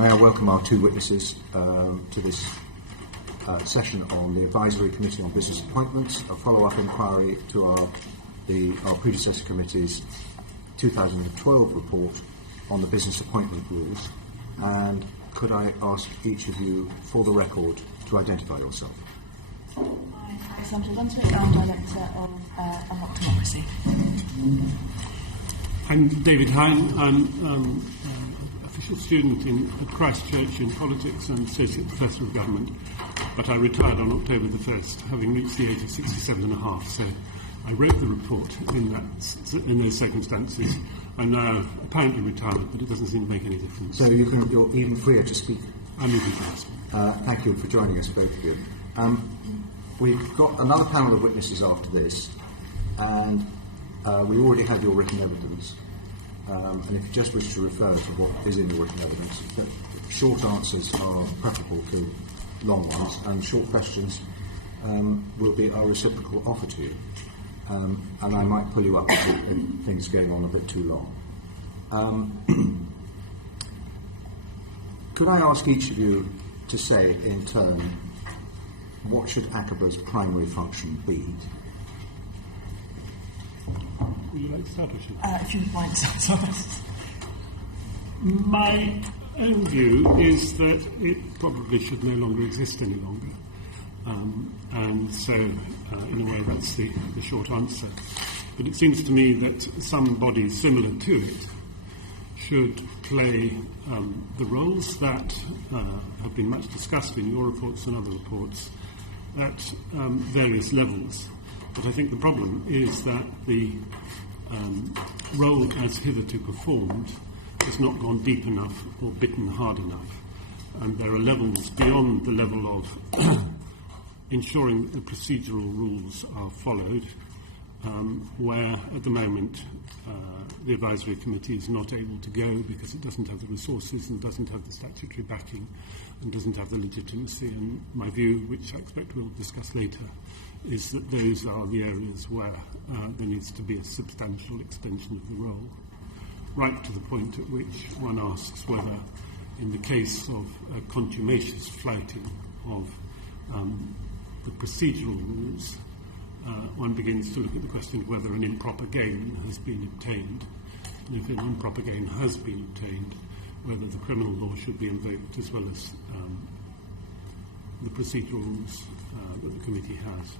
may I welcome our two witnesses to this session on the Advisory Committee on Business Appointments, a follow-up inquiry to our predecessor committee's 2012 report on the business appointment rules. And could I ask each of you, for the record, to identify yourself? I'm Alexandra Luntwick, I'm Director of Unlock Democracy. I'm David Hine. I'm official student at Christ Church in politics and Associate Professor of Government, but I retired on October the 1st, having reached the age of 67 and a half, so I wrote the report in those circumstances. I'm now apparently retired, but it doesn't seem to make any difference. So you're even freer to speak? I'm even freer. Thank you for joining us, both of you. We've got another panel of witnesses after this, and we already have your written evidence. And if you just wish to refer to what is in the written evidence, short answers are preferable to long ones, and short questions will be our reciprocal offer to you. And I might pull you up if things are going on a bit too long. Could I ask each of you to say in turn, what should ACoBA's primary function be? Would you like to start, Richard? If you would like to start. My own view is that it probably should no longer exist any longer. And so, in a way, that's the short answer. But it seems to me that some bodies similar to it should play the roles that have been much discussed in your reports and other reports at various levels. But I think the problem is that the role as hitherto performed has not gone deep enough or bitten hard enough. And there are levels beyond the level of ensuring that the procedural rules are followed, where at the moment the advisory committee is not able to go because it doesn't have the resources and doesn't have the statutory backing and doesn't have the legitimacy. And my view, which I expect we'll discuss later, is that those are the areas where there needs to be a substantial extension of the role, right to the point at which one asks whether, in the case of a contumacious flouting of the procedural rules, one begins to look at the question of whether an improper gain has been obtained. And if an improper gain has been obtained, whether the criminal law should be invoked as well as the procedural rules that the committee has.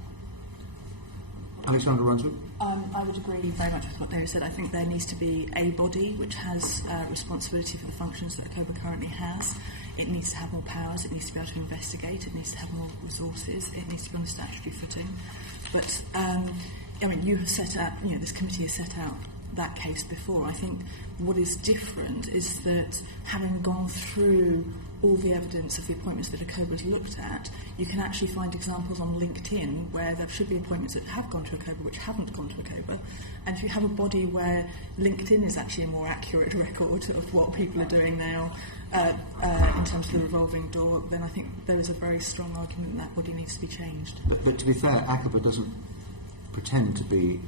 Alexandra Luntwick? I would agree very much with what they said. I think there needs to be a body which has responsibility for the functions that ACoBA currently has. It needs to have more powers, it needs to be able to investigate, it needs to have more resources, it needs to be on a statutory footing. But, you have set out, this committee has set out that case before. I think what is different is that having gone through all the evidence of the appointments that ACoBA has looked at, you can actually find examples on LinkedIn where there should be appointments that have gone to ACoBA which haven't gone to ACoBA. And if you have a body where LinkedIn is actually a more accurate record of what people are doing now in terms of the revolving door, then I think there is a very strong argument that body needs to be changed. But to be fair, ACoBA doesn't pretend to be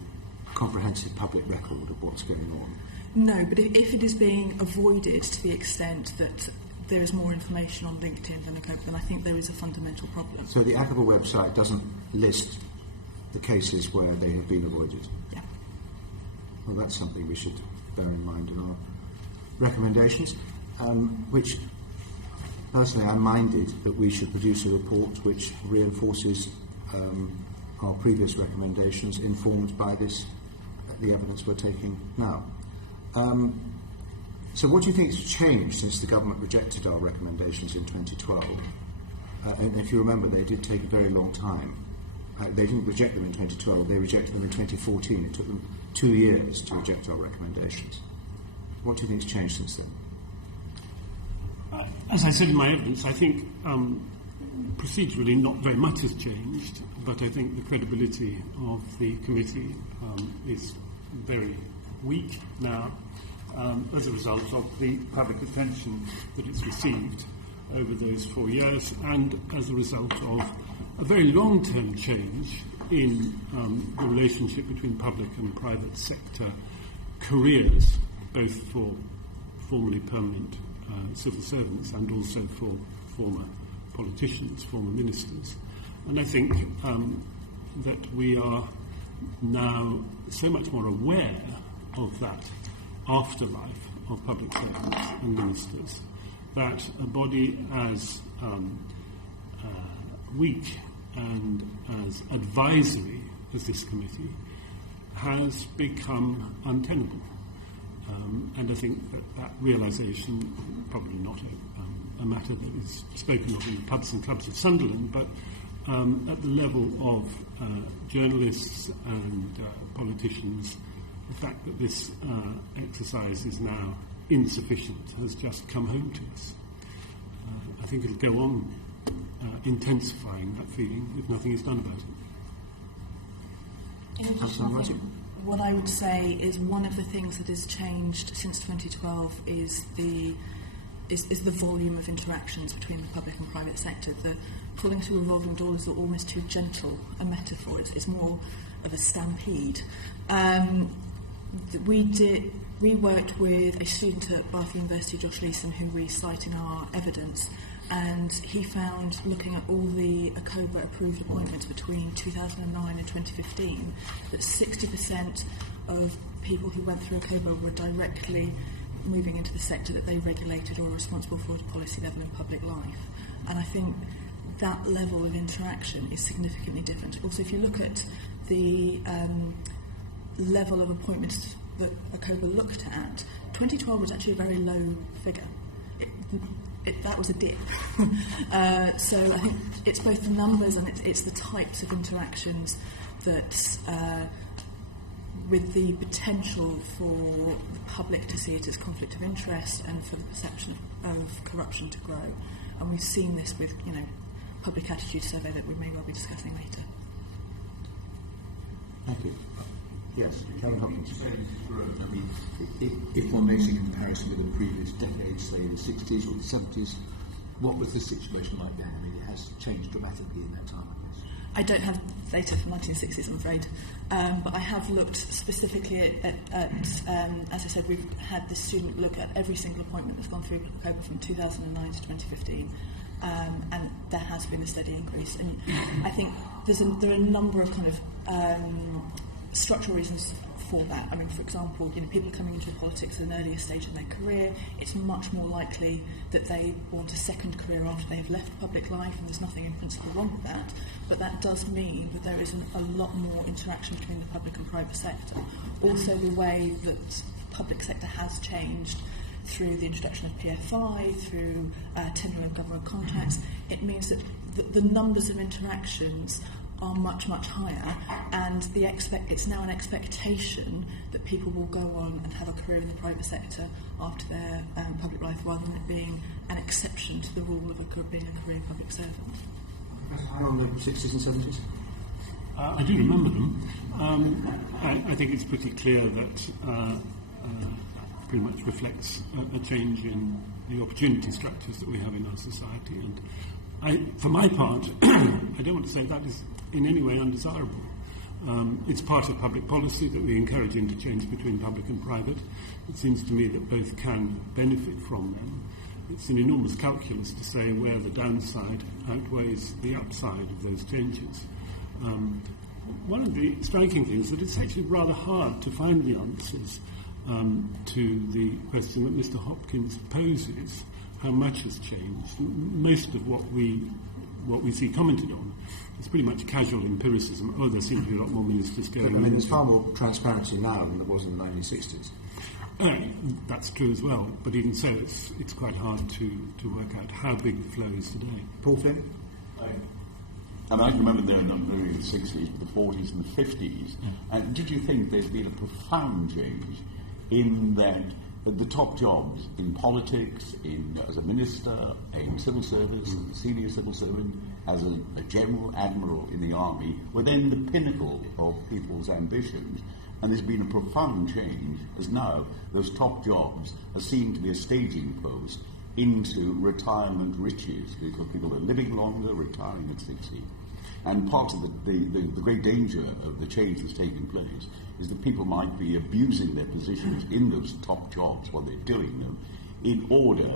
a comprehensive public record of what's going on. No, but if it is being avoided to the extent that there is more information on LinkedIn than ACoBA, then I think there is a fundamental problem. So the ACoBA website doesn't list the cases where they have been avoided? Yeah. Well, that's something we should bear in mind in our recommendations, which, personally, I'm minded that we should produce a report which reinforces our previous recommendations, informed by the evidence we're taking now. So what do you think has changed since the government rejected our recommendations in 2012? And if you remember, they did take a very long time. They didn't reject them in 2012, they rejected them in 2014. It took them 2 years to reject our recommendations. What do you think has changed since then? As I said in my evidence, I think procedurally not very much has changed, but I think the credibility of the committee is very weak now. As a result of the public attention that it's received over those 4 years, and as a result of a very long-term change in the relationship between public and private sector careers, both for formerly permanent civil servants and also for former politicians, former ministers. And I think that we are now so much more aware of that afterlife of public servants and ministers, that a body as weak and as advisory as this committee has become untenable. And I think that realisation, probably not a matter that is spoken of in the pubs and clubs of Sunderland, but at the level of journalists and politicians, the fact that this exercise is now insufficient has just come home to us. I think it'll go on intensifying that feeling if nothing is done about it. What I would say is one of the things that has changed since 2012 is the volume of interactions between the public and private sector. The pulling through revolving doors is almost too gentle a metaphor. It's more of a stampede. We worked with a student at Bath University, Josh Leeson, who we cite in our evidence, and he found, looking at all the ACoBA approved appointments between 2009 and 2015, that 60% of people who went through ACoBA were directly moving into the sector that they regulated or were responsible for at a policy level in public life. And I think that level of interaction is significantly different. Also, if you look at the level of appointments that ACoBA looked at, 2012 was actually a very low figure. That was a dip. So I think it's both the numbers and it's the types of interactions that, with the potential for the public to see it as conflict of interest and for the perception of corruption to grow. And we've seen this with, public attitude survey that we may well be discussing later. Thank you. Yes, Karen Hopkins. If one makes a comparison with the previous decades, say the 60s or the 70s, what was this situation like then? I mean, it has changed dramatically in that time, I guess. I don't have data from 1960s, I'm afraid, but I have looked specifically at as I said, we've had this student look at every single appointment that's gone through ACoBA from 2009 to 2015, and there has been a steady increase. And I think there are a number of kind of structural reasons for that. I mean, for example, people coming into politics at an earlier stage in their career, it's much more likely that they want a second career after they have left public life, and there's nothing in principle wrong with that. But that does mean that there is a lot more interaction between the public and private sector. Also, the way that the public sector has changed through the introduction of PFI, through tenure and government contracts, it means that the numbers of interactions are much, much higher, and it's now an expectation that people will go on and have a career in the private sector after their public life, rather than it being an exception to the rule of being a career public servant. On the 60s and 70s? I do remember them. I think it's pretty clear that pretty much reflects a change in the opportunity structures that we have in our society. And for my part, I don't want to say that is in any way undesirable. It's part of public policy that we encourage interchange between public and private. It seems to me that both can benefit from them. It's an enormous calculus to say where the downside outweighs the upside of those changes. One of the striking things is that it's actually rather hard to find the answers to the question that Mr. Hopkins poses. How much has changed? Most of what we see commented on is pretty much casual empiricism. Oh, there seem to be a lot more ministers going. I mean, there's far more transparency now than there was in the 1960s. That's true as well. But even so, it's quite hard to work out how big the flow is today. Paul Flynn? I can remember there not only in the 60s, but the 40s and the 50s. And did you think there's been a profound change in that the top jobs in politics, as a minister, in civil service, as a senior civil servant, as a general admiral in the army, were then the pinnacle of people's ambitions. And there's been a profound change, as now those top jobs are seen to be a staging post into retirement riches, because people are living longer, retiring at 60. And part of the great danger of the change that's taking place is that people might be abusing their positions in those top jobs while they're doing them in order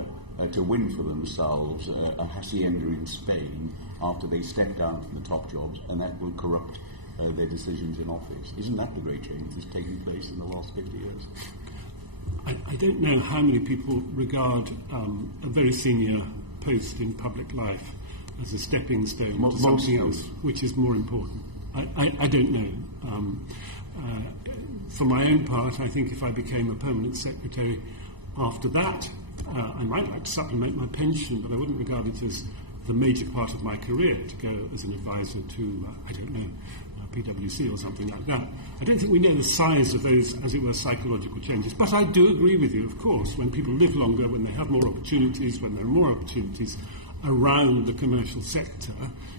to win for themselves a hacienda in Spain after they step down from the top jobs, and that will corrupt their decisions in office. Isn't that the great change that's taking place in the last 50 years? I don't know how many people regard a very senior post in public life as a stepping stone to something else, which is more important. I don't know. For my own part, I think if I became a permanent secretary after that, I might like to supplement my pension, but I wouldn't regard it as the major part of my career to go as an advisor to, I don't know, PwC or something like that. I don't think we know the size of those, as it were, psychological changes. But I do agree with you, of course, when people live longer, when they have more opportunities, when there are more opportunities around the commercial sector,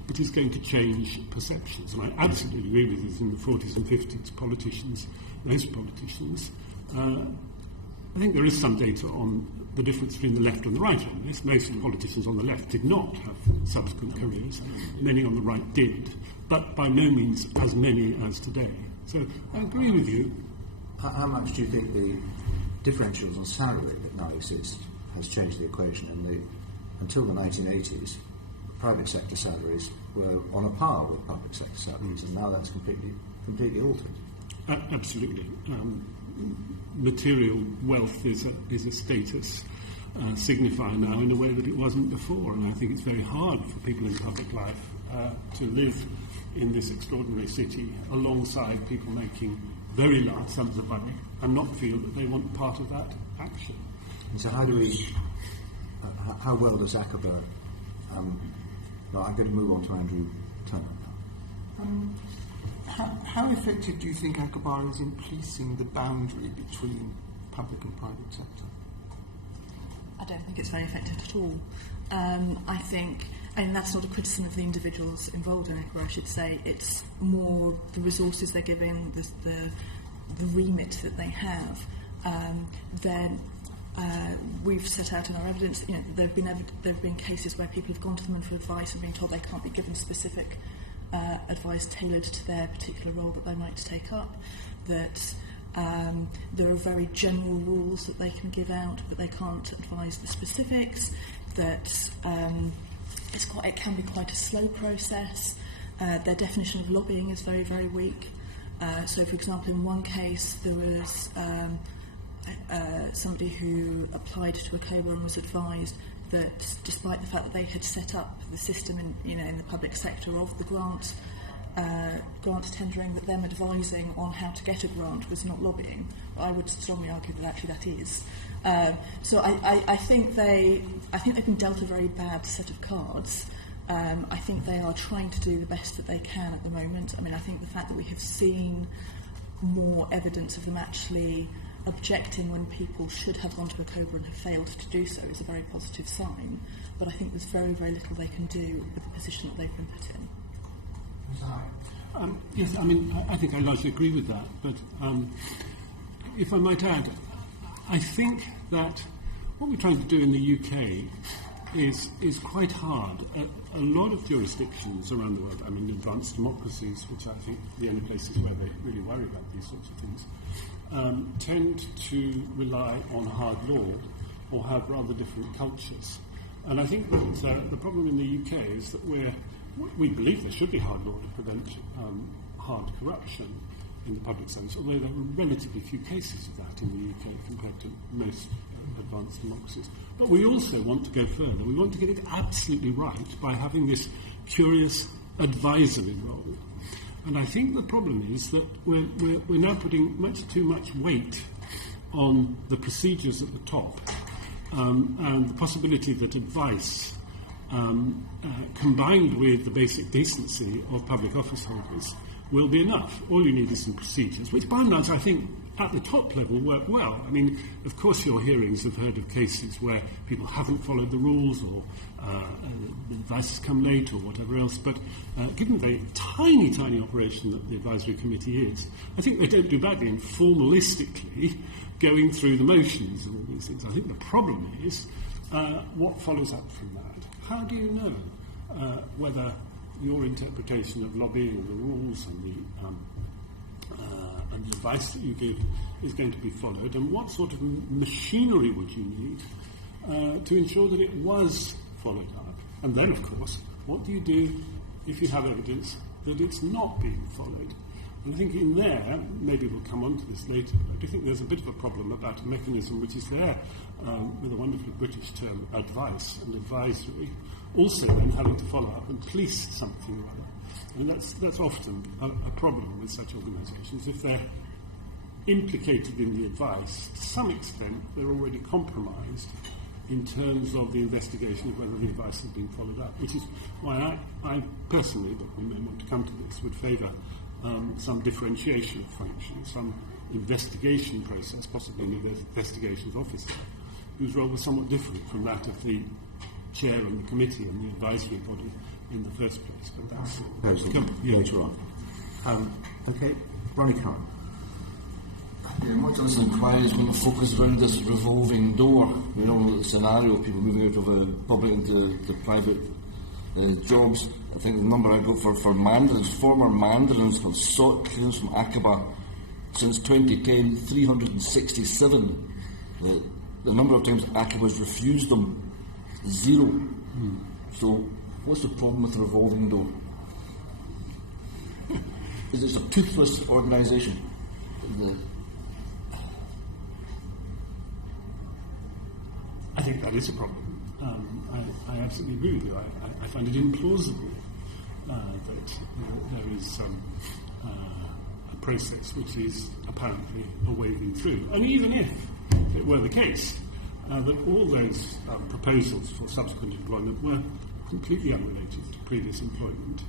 it is going to change perceptions. And I absolutely agree with you, in the 40s and 50s, politicians, most politicians, I think there is some data on the difference between the left and the right on this. Most of the politicians on the left did not have subsequent careers. Many on the right did, but by no means as many as today. So I agree with you. How much do you think the differentials on salary that now exist has changed the equation? Until the 1980s, private sector salaries were on a par with public sector salaries, and now that's completely altered. Absolutely. Material wealth is a status signifier now in a way that it wasn't before, and I think it's very hard for people in public life to live in this extraordinary city alongside people making very large sums of money and not feel that they want part of that action. And so how well does ACoBA... I'm going to move on to Andrew Turner now. How effective do you think ACoBA is in policing the boundary between public and private sector? I don't think it's very effective at all. I think, and that's not a criticism of the individuals involved in ACoBA, I should say. It's more the resources they're given, the remit that they have. Then we've set out in our evidence, there have been cases where people have gone to them for advice and been told they can't be given specific advice tailored to their particular role that they might take up, that there are very general rules that they can give out, but they can't advise the specifics, that it can be quite a slow process. Their definition of lobbying is very, very weak. So, for example, in one case, there was somebody who applied to ACoBA and was advised that despite the fact that they had set up the system in the public sector of the grant tendering, that them advising on how to get a grant was not lobbying. I would strongly argue that actually that is. So I think they've been dealt a very bad set of cards. I think they are trying to do the best that they can at the moment. I mean, I think the fact that we have seen more evidence of them actually objecting when people should have gone to ACoBA and have failed to do so is a very positive sign, but I think there's very, very little they can do with the position that they've been put in. Yes, I mean, I think I largely agree with that, but if I might add, I think that what we're trying to do in the UK is quite hard. A lot of jurisdictions around the world, I mean, advanced democracies, which I think are the only places where they really worry about these sorts of things, tend to rely on hard law or have rather different cultures. And I think that the problem in the UK is that we believe there should be hard law to prevent hard corruption in the public sense, although there are relatively few cases of that in the UK compared to most advanced democracies. But we also want to go further. We want to get it absolutely right by having this curious advisory role. And I think the problem is that we're now putting much too much weight on the procedures at the top and the possibility that advice, combined with the basic decency of public office holders, will be enough. All you need is some procedures, which by and large I think at the top level work well. I mean, of course your hearings have heard of cases where people haven't followed the rules or the advice has come late or whatever else, but given the tiny, tiny operation that the advisory committee is, I think they don't do badly in formalistically going through the motions of all these things. I think the problem is what follows up from that. How do you know whether your interpretation of lobbying and the rules and the advice that you give is going to be followed, and what sort of machinery would you need to ensure that it was followed up. And then, of course, what do you do if you have evidence that it's not being followed? And I think in there, maybe we'll come on to this later, I do think there's a bit of a problem about a mechanism which is there with a wonderfully British term, advice and advisory, also then having to follow up and police something or other. And that's often a problem with such organisations. If they're implicated in the advice, to some extent they're already compromised in terms of the investigation of whether the advice has been followed up, which is why I personally, but we may want to come to this, would favour some differentiation of function, some investigation process, possibly an investigations officer, whose role was somewhat different from that of the chair and the committee and the advisory body in the first place. But that's later on. Okay, Ronnie Khan. Yeah, much of this inquiry is going to focus around this revolving door, the scenario of people moving out of public into the private jobs. I think the number I got for mandarins, former mandarins have sought clearance from ACoBA since 2010, 367. The number of times ACoBA has refused them, 0. So what's the problem with the revolving door? Is it a toothless organisation? I think that is a problem. I absolutely agree with you. I find it implausible that there is a process which is apparently a waving through. And even if it were the case that all those proposals for subsequent employment were completely unrelated to previous employment,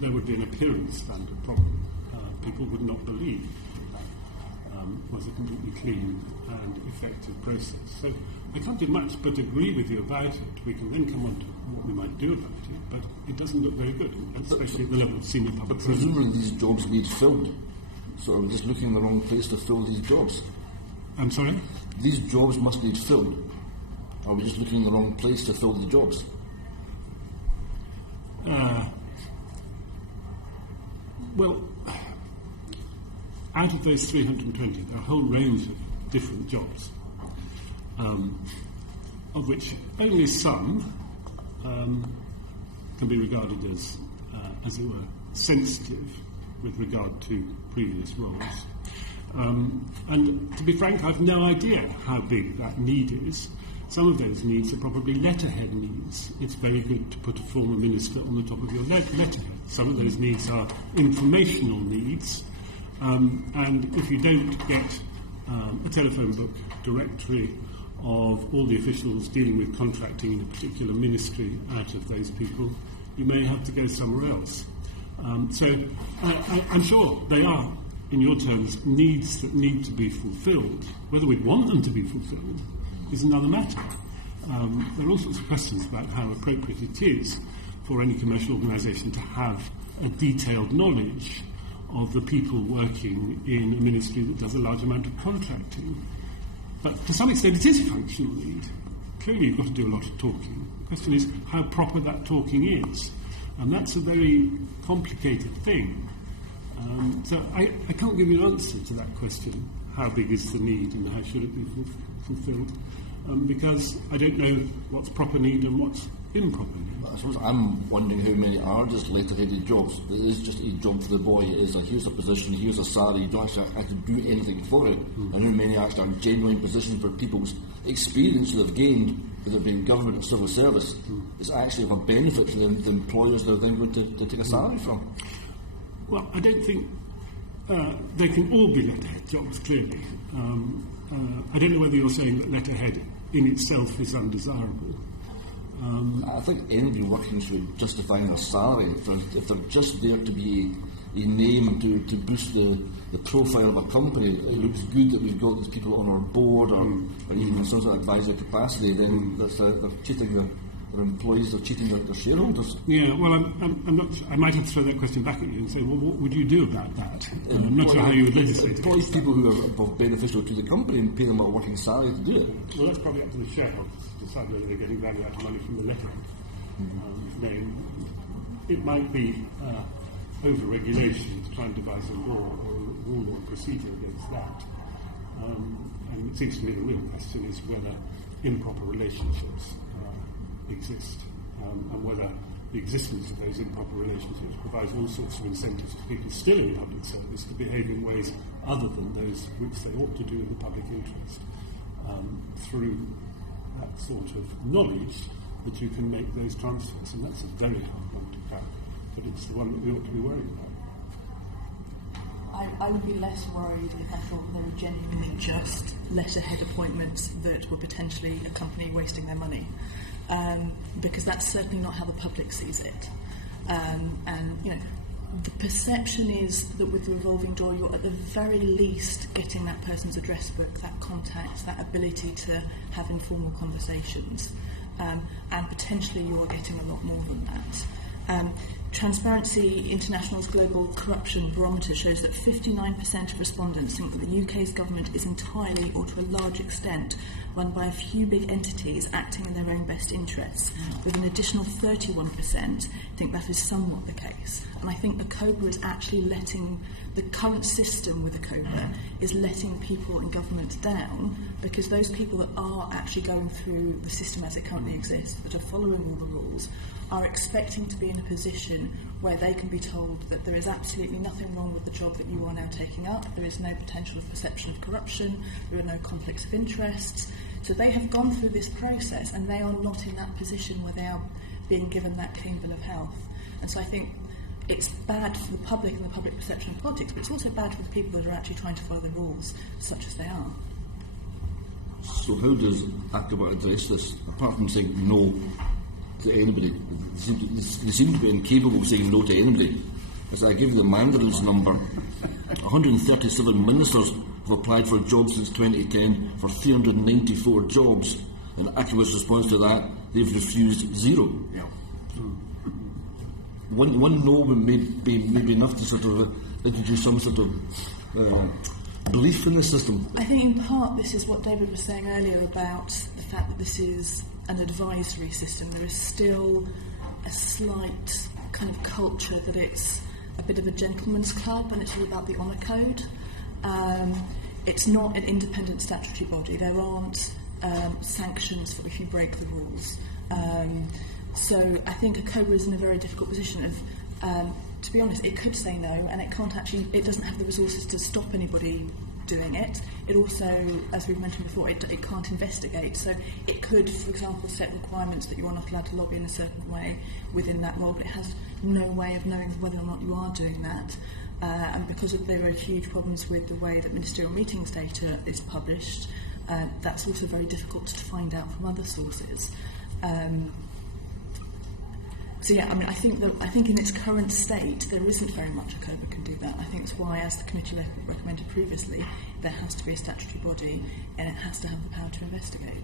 there would be an appearance standard problem. People would not believe that was a completely clean and effective process. So I can't do much but agree with you about it. We can then come on to what we might do about it, but it doesn't look very good, especially at the level of senior public But presumably these jobs need filled. So are we just looking in the wrong place to fill these jobs? I'm sorry? These jobs must need filled. Are we just looking in the wrong place to fill the jobs? Well, out of those 320, there are a whole range of different jobs, of which only some can be regarded as it were, sensitive with regard to previous roles. And to be frank, I've no idea how big that need is. Some of those needs are probably letterhead needs. It's very good to put a former minister on the top of your letterhead. Some of those needs are informational needs. And if you don't get a telephone book directory of all the officials dealing with contracting in a particular ministry out of those people, you may have to go somewhere else. So I'm sure they are, in your terms, needs that need to be fulfilled. Whether we want them to be fulfilled is another matter. There are all sorts of questions about how appropriate it is for any commercial organisation to have a detailed knowledge of the people working in a ministry that does a large amount of contracting. But to some extent it is a functional need. Clearly you've got to do a lot of talking. The question is how proper that talking is. And that's a very complicated thing. So I can't give you an answer to that question, how big is the need and how should it be fulfilled, because I don't know what's proper need and what's improper need. I suppose I'm wondering how many are just letter-headed jobs. It is just a job for the boy. It is here's a position, here's a salary, you don't actually have to do anything for it. And how many actually are genuine positions where people's experience that they've gained, whether it be in government or civil service, is actually of a benefit to the employers they're then going to take a salary from. Well, I don't think they can all be letterhead jobs, clearly. I don't know whether you're saying that letterhead in itself is undesirable. I think anybody working should justify their salary. If they're just there to be a name to boost the profile of a company, it looks good that we've got these people on our board or even in some sort of advisory capacity, then they're cheating their employees, they're cheating their shareholders. Yeah, well, I'm not sure. I might have to throw that question back at you and say, well, what would you do about that? I'm not sure how you would legislate it. Employ people who are beneficial to the company and pay them a working salary to do it. Well, that's probably up to the shareholders to decide whether they're getting value out of money from the letterhead. It might be over-regulation to try and devise a law or a rule or procedure against that. And it seems to me the real question is whether improper relationships exist, and whether the existence of those improper relationships provides all sorts of incentives for people still in public service to behave in ways other than those which they ought to do in the public interest, through that sort of knowledge that you can make those transfers. And that's a very hard one to crack, but it's the one that we ought to be worried about. I would be less worried if I thought there were genuinely just letterhead appointments that were potentially a company wasting their money, because that's certainly not how the public sees it. And the perception is that with the revolving door, you're at the very least getting that person's address book, that contact, that ability to have informal conversations, and potentially you're getting a lot more than that. Transparency International's Global Corruption Barometer shows that 59% of respondents think that the UK's government is entirely or to a large extent run by a few big entities acting in their own best interests, with an additional 31% think that is somewhat the case. And I think ACoBA is actually letting, the current system with ACoBA is letting people in government down, because those people that are actually going through the system as it currently exists, that are following all the rules, are expecting to be in a position where they can be told that there is absolutely nothing wrong with the job that you are now taking up, there is no potential of perception of corruption, there are no conflicts of interests. So they have gone through this process and they are not in that position where they are being given that clean bill of health. And so I think it's bad for the public and the public perception of politics, but it's also bad for the people that are actually trying to follow the rules, such as they are. So how does ACoBA address this, apart from saying no to anybody? They seem to be incapable of saying no to anybody. As I give you the mandarins number, 137 ministers have applied for jobs since 2010 for 394 jobs. And ACoBA's response to that, they've refused 0. Yeah. One no may be enough to sort of introduce some sort of belief in the system. I think in part this is what David was saying earlier about the fact that this is an advisory system. There is still a slight kind of culture that it's a bit of a gentleman's club and it's all about the honour code. It's not an independent statutory body. There aren't sanctions for if you break the rules. So I think ACoBA is in a very difficult position of, to be honest, it could say no, and it doesn't have the resources to stop anybody doing it. It also, as we've mentioned before, it can't investigate. So it could, for example, set requirements that you are not allowed to lobby in a certain way within that role, but it has no way of knowing whether or not you are doing that. And because there are huge problems with the way that ministerial meetings data is published, that's also very difficult to find out from other sources. So yeah, I mean, I think in its current state, there isn't very much ACoBA can do that. I think it's why, as the committee recommended previously, there has to be a statutory body and it has to have the power to investigate.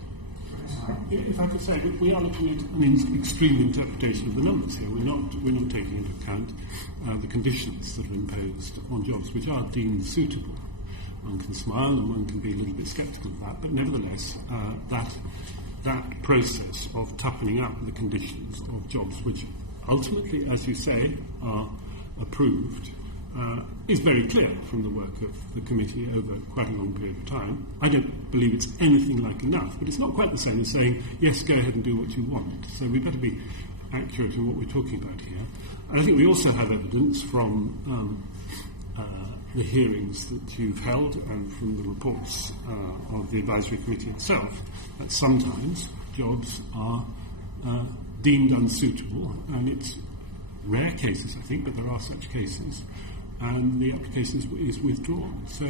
If I could say, we are looking at an extreme interpretation of the numbers here. We're not taking into account the conditions that are imposed on jobs which are deemed suitable. One can smile and one can be a little bit sceptical of that, but nevertheless, that process of toughening up the conditions of jobs which ultimately, as you say, are approved, is very clear from the work of the committee over quite a long period of time. I don't believe it's anything like enough, but it's not quite the same as saying, yes, go ahead and do what you want. So we better be accurate in what we're talking about here. And I think we also have evidence from the hearings that you've held and from the reports of the advisory committee itself that sometimes jobs are deemed unsuitable, and it's rare cases, I think, but there are such cases, and the application is withdrawn. So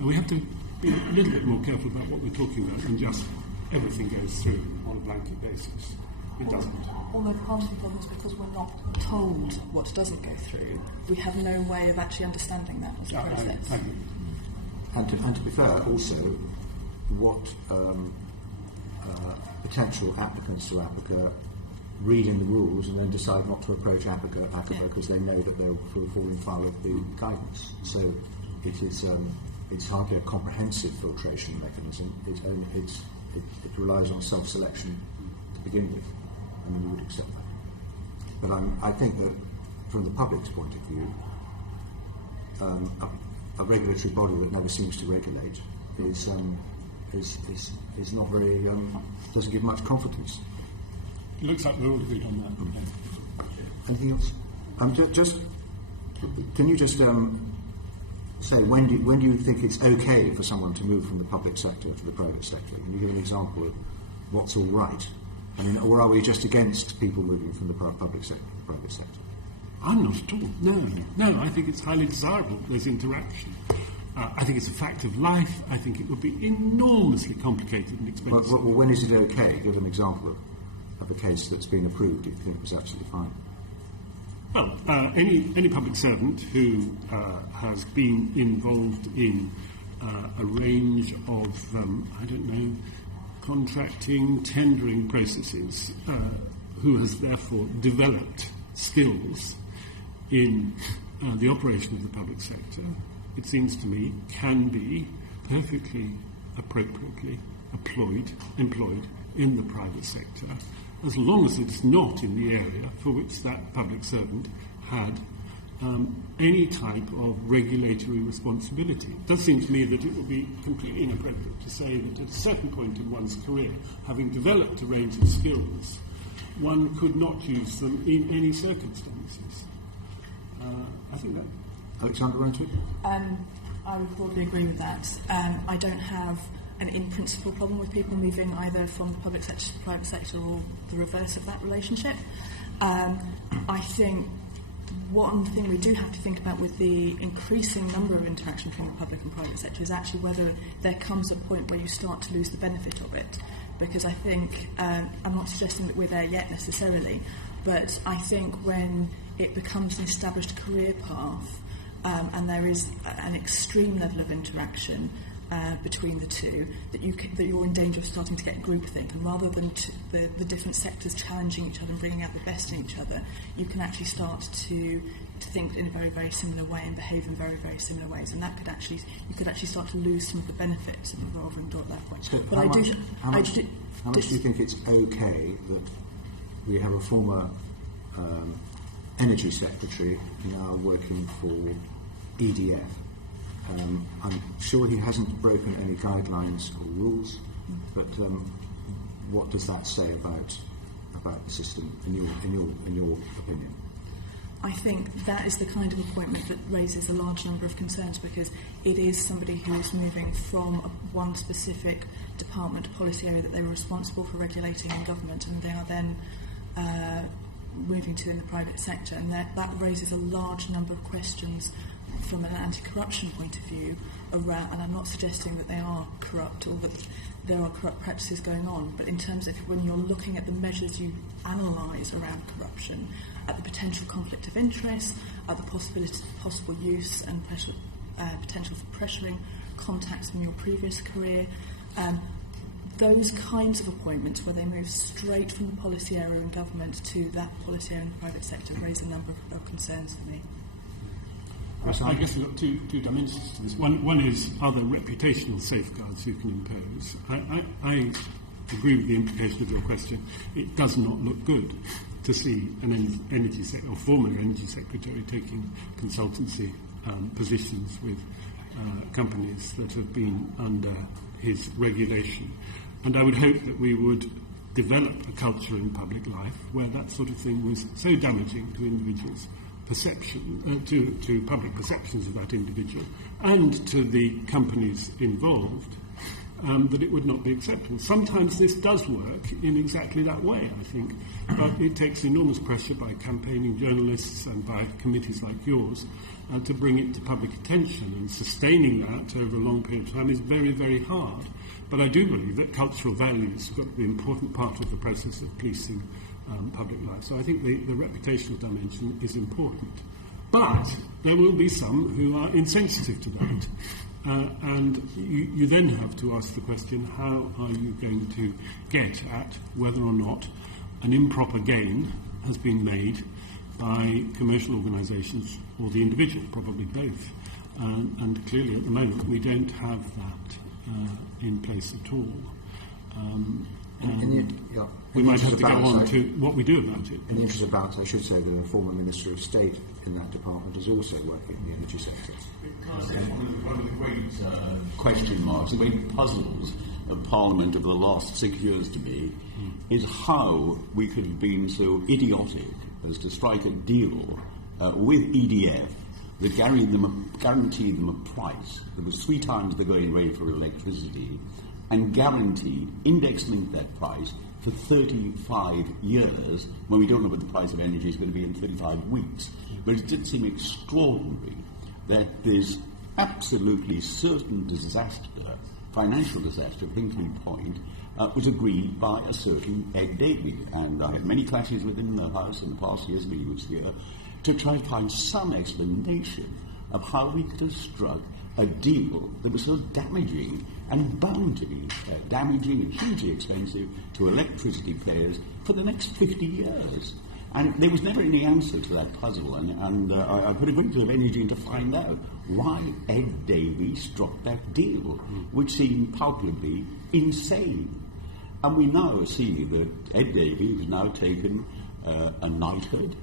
we have to be a little bit more careful about what we're talking about than just everything goes through on a blanket basis. It doesn't. Although part of the problem is because we're not told what doesn't go through, we have no way of actually understanding that as a process. I agree. And to be fair, also, what potential applicants to ACoBA read in the rules and then decide not to approach ACoBA because they know that they'll fall in foul of the guidance. So it's hardly a comprehensive filtration mechanism. It relies on self-selection to begin with, and we would accept that. But I think that from the public's point of view, a regulatory body that never seems to regulate is is not very doesn't give much confidence. It looks like we're all agreed on that. Anything else? Can you just say when do you think it's okay for someone to move from the public sector to the private sector? Can you give an example of what's all right? I mean, or are we just against people moving from the public sector to the private sector? I'm not at all. No, I think it's highly desirable there's interaction. I think it's a fact of life. I think it would be enormously complicated and expensive. Well, when is it okay? Give an example of a case that's been approved if you think it was actually fine. Well, any public servant who has been involved in a range of, contracting, tendering processes, who has therefore developed skills in the operation of the public sector, it seems to me, can be perfectly appropriately employed in the private sector, as long as it's not in the area for which that public servant had any type of regulatory responsibility. It does seem to me that it would be completely inappropriate to say that at a certain point in one's career, having developed a range of skills, one could not use them in any circumstances. I think that... Alexander Rantwood? I would broadly agree with that. I don't have an in-principle problem with people moving either from the public sector to the private sector or the reverse of that relationship. I think one thing we do have to think about with the increasing number of interactions between the public and private sector is actually whether there comes a point where you start to lose the benefit of it. Because I think, I'm not suggesting that we're there yet necessarily, but I think when it becomes an established career path and there is an extreme level of interaction between the two, that you're in danger of starting to get groupthink, and rather than the different sectors challenging each other and bringing out the best in each other, you can actually start to think in a very, very similar way and behave in very, very similar ways, and you could actually start to lose some of the benefits of the revolving door at that point. So but how much do you think it's okay that we have a former energy secretary now working for EDF? I'm sure he hasn't broken any guidelines or rules, but what does that say about the system in your opinion? I think that is the kind of appointment that raises a large number of concerns, because it is somebody who is moving from one specific department, policy area that they were responsible for regulating in government, and they are then moving to in the private sector, and that raises a large number of questions from an anti-corruption point of view around, and I'm not suggesting that they are corrupt or that there are corrupt practices going on, but in terms of when you're looking at the measures you analyse around corruption, at the potential conflict of interest, at the possible use and potential for pressuring contacts from your previous career, those kinds of appointments where they move straight from the policy area in government to that policy area in the private sector raise a number of concerns for me. I guess we've got two dimensions to this. One is, are there reputational safeguards you can impose? I agree with the implication of your question. It does not look good to see an energy or former energy secretary taking consultancy positions with companies that have been under his regulation. And I would hope that we would develop a culture in public life where that sort of thing was so damaging to individuals' perception, to public perceptions of that individual and to the companies involved, that it would not be acceptable. Sometimes this does work in exactly that way, I think, but it takes enormous pressure by campaigning journalists and by committees like yours to bring it to public attention, and sustaining that over a long period of time is very, very hard. But I do believe that cultural values have got to be an important part of the process of policing public life. So I think the reputational dimension is important. But there will be some who are insensitive to that. And you then have to ask the question, how are you going to get at whether or not an improper gain has been made by commercial organisations or the individual, probably both. And clearly at the moment we don't have that in place at all. We might have to go on to what we do about it. In the interest of balance, I should say that a former Minister of State in that department is also working in the energy sector. One of the great question marks, the great puzzles of Parliament of the last 6 years to me is how we could have been so idiotic as to strike a deal with EDF that guaranteed them a price that was 3 times the going rate for electricity and guaranteed index-linked that price for 35 years when we don't know what the price of energy is going to be in 35 weeks. But it did seem extraordinary that this absolutely certain disaster, financial disaster of Hinkley Point, was agreed by a certain Ed Davey. And I had many clashes with him in the House in the past years when he was here to try to find some explanation of how we could have struck a deal that was so damaging and bound to be damaging and hugely expensive to electricity players for the next 50 years. And there was never any answer to that puzzle, and I put a great deal of energy into find out why Ed Davey struck that deal, which seemed palpably insane. And we now see that Ed Davey has now taken a knighthood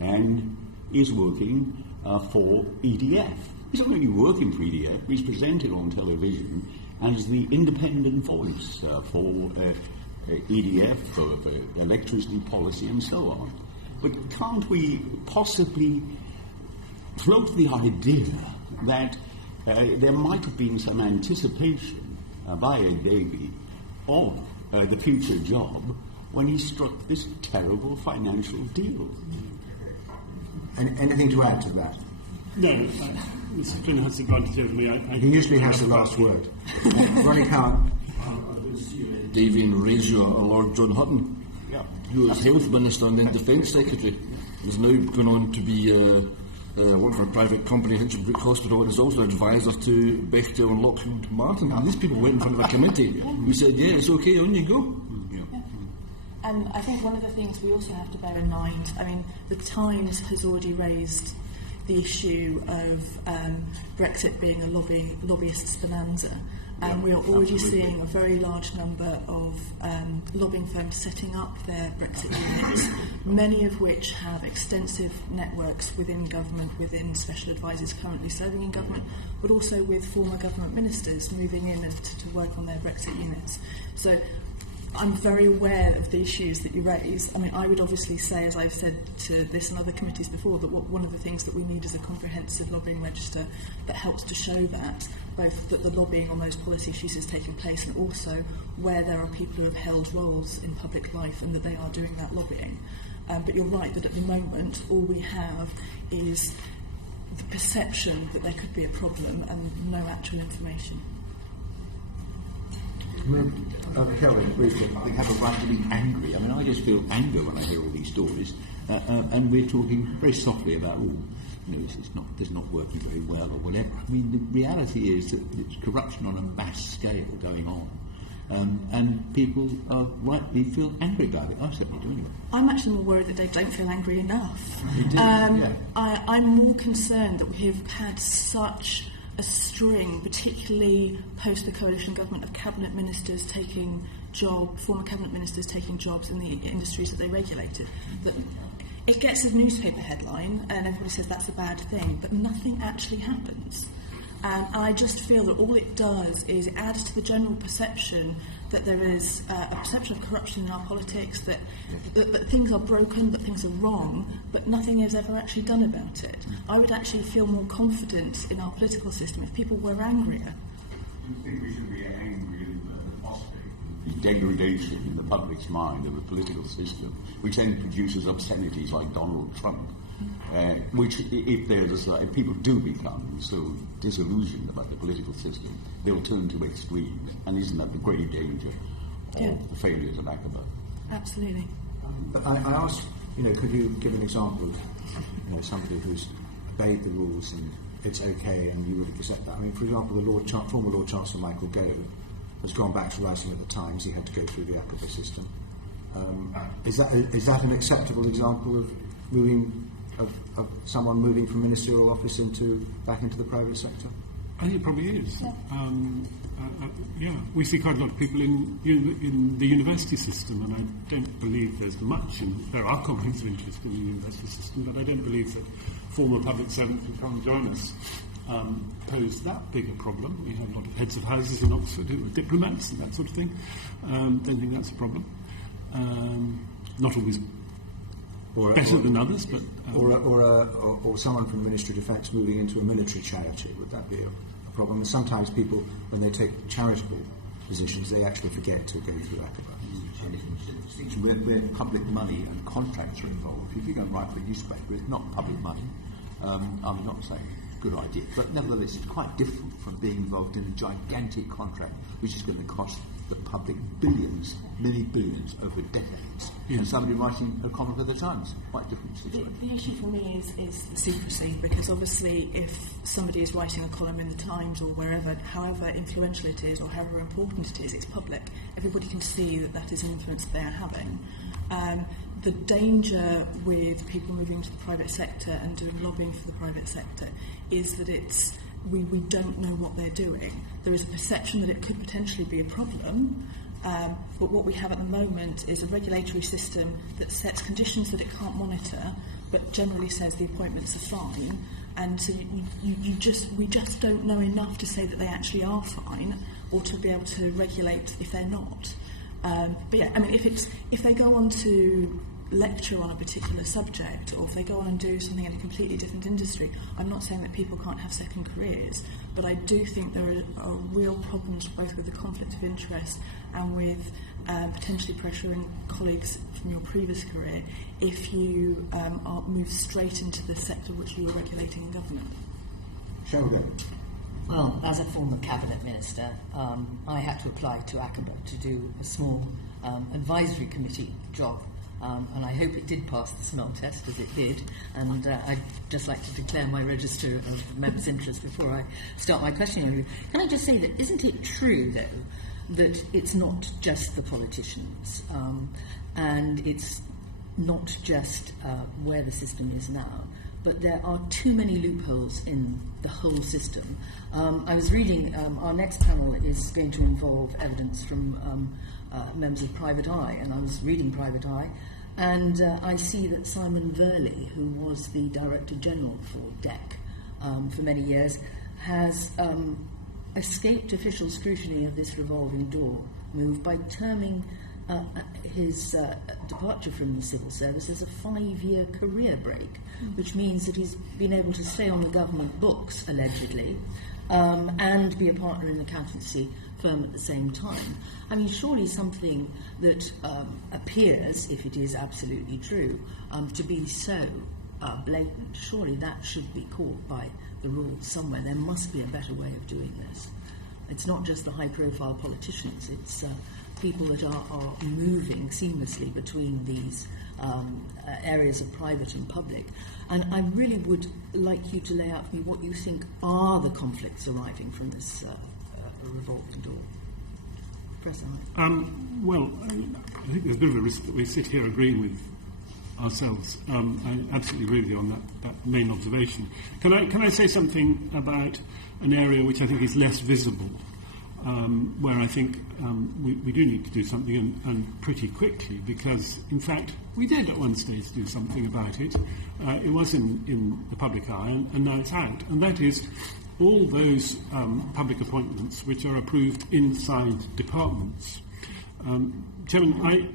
and is working for EDF. He's not only working for EDF, he's presented on television as the independent voice for EDF, for electricity policy and so on. But can't we possibly float the idea that there might have been some anticipation by Ed Davey of the future job when he struck this terrible financial deal? Anything to add to that? No, Mr. Flynn has the advantage over me. He usually has the last word. Ronnie Cowan. Davey and Regio or Lord John Hutton, who was Health Minister and then Defence Secretary, is now going on to be working for a private company, Hinchinbrook Hospital, and is also advisor to Bechtel and Lockheed Martin. And these people went in front of a committee who said, yeah, it's okay, on you go. And I think one of the things we also have to bear in mind, I mean, the Times has already raised the issue of Brexit being a lobbyist's bonanza. And we are already seeing a very large number of lobbying firms setting up their Brexit units, many of which have extensive networks within government, within special advisors currently serving in government, but also with former government ministers moving in to work on their Brexit units. So I'm very aware of the issues that you raise. I mean, I would obviously say, as I've said to this and other committees before, that one of the things that we need is a comprehensive lobbying register that helps to show that, both that the lobbying on those policy issues is taking place and also where there are people who have held roles in public life and that they are doing that lobbying. But you're right that at the moment all we have is the perception that there could be a problem and no actual information. Kelvin, briefly. We have a right to be angry. I mean, I just feel anger when I hear all these stories, and we're talking very softly about, it's not working very well or whatever. I mean, the reality is that it's corruption on a mass scale going on, and people rightly feel angry about it. I certainly do anyway. I'm actually more worried that they don't feel angry enough. They do, yeah. I'm more concerned that we have had such a string, particularly post the coalition government, of cabinet ministers taking former cabinet ministers taking jobs in the industries that they regulated. That it gets a newspaper headline and everybody says that's a bad thing, but nothing actually happens. And I just feel that all it does is it adds to the general perception that there is a perception of corruption in our politics, that things are broken, that things are wrong, but nothing is ever actually done about it. I would actually feel more confident in our political system if people were angrier. Do you think we should be angry in the prospect, the degradation in the public's mind of the political system, which then produces obscenities like Donald Trump? Which, if people do become so disillusioned about the political system, they'll turn to extremes, and isn't that the great danger of the failures of ACoBA? Absolutely. I asked, could you give an example of, somebody who's obeyed the rules and it's okay, and you would accept that? I mean, for example, the former Lord Chancellor Michael Gove has gone back to writing at the Times. He had to go through the ACoBA system. Is that an acceptable example of someone moving from ministerial office back into the private sector? I think it probably is. We see quite a lot of people in the university system, and I don't believe there's much. There are conflicts of interest in the university system, but I don't believe that former public servants will come and join us pose that big a problem. We have a lot of heads of houses in Oxford who are diplomats and that sort of thing. Don't think that's a problem. Not always better than others, but... or someone from the Ministry of Defence moving into a military charity, would that be a problem? And sometimes people, when they take charitable positions, they actually forget to go through ACoBA. Where public money and contracts are involved. If you go and write for a newspaper, it's not public money. I'm not saying good idea, but nevertheless it's quite different from being involved in a gigantic contract which is going to cost the public billions, many billions over decades, and somebody writing a column for the Times. Quite different situation. The issue for me is the secrecy, because obviously if somebody is writing a column in the Times or wherever, however influential it is or however important it is, it's public. Everybody can see that is an influence that they are having. The danger with people moving to the private sector and doing lobbying for the private sector is that we don't know what they're doing. There is a perception that it could potentially be a problem, but what we have at the moment is a regulatory system that sets conditions that it can't monitor, but generally says the appointments are fine, and so we just don't know enough to say that they actually are fine, or to be able to regulate if they're not. But yeah, I mean, if they go on to lecture on a particular subject, or if they go on and do something in a completely different industry, I'm not saying that people can't have second careers, but I do think there are real problems both with the conflict of interest and with potentially pressuring colleagues from your previous career if you move straight into the sector which you were regulating in government. Shall we go? Well, as a former cabinet minister, I had to apply to ACoBA to do a small advisory committee job. And I hope it did pass the smell test, as it did. And I'd just like to declare my register of members' interest before I start my questioning of you. Can I just say that isn't it true, though, that it's not just the politicians, and it's not just where the system is now, but there are too many loopholes in the whole system. I was reading, our next panel is going to involve evidence from members of Private Eye, and I was reading Private Eye, and I see that Simon Verley, who was the Director General for DEC for many years, has escaped official scrutiny of this revolving door move by terming his departure from the civil service as a 5-year career break, which means that he's been able to stay on the government books, allegedly, and be a partner in an accountancy firm at the same time. I mean, surely something that appears, if it is absolutely true, to be so blatant, surely that should be caught by the rules somewhere. There must be a better way of doing this. It's not just the high-profile politicians, it's people that are moving seamlessly between these areas of private and public. And I really would like you to lay out for me what you think are the conflicts arising from this revolving door. Professor Hyde. Well, I think there's a bit of a risk that we sit here agreeing with ourselves. I absolutely agree with you on that main observation. Can I say something about an area which I think is less visible, where I think we do need to do something, and pretty quickly, because, in fact, we did at one stage do something about it. It was in the public eye, and now it's out, and that is all those public appointments which are approved inside departments. Chairman,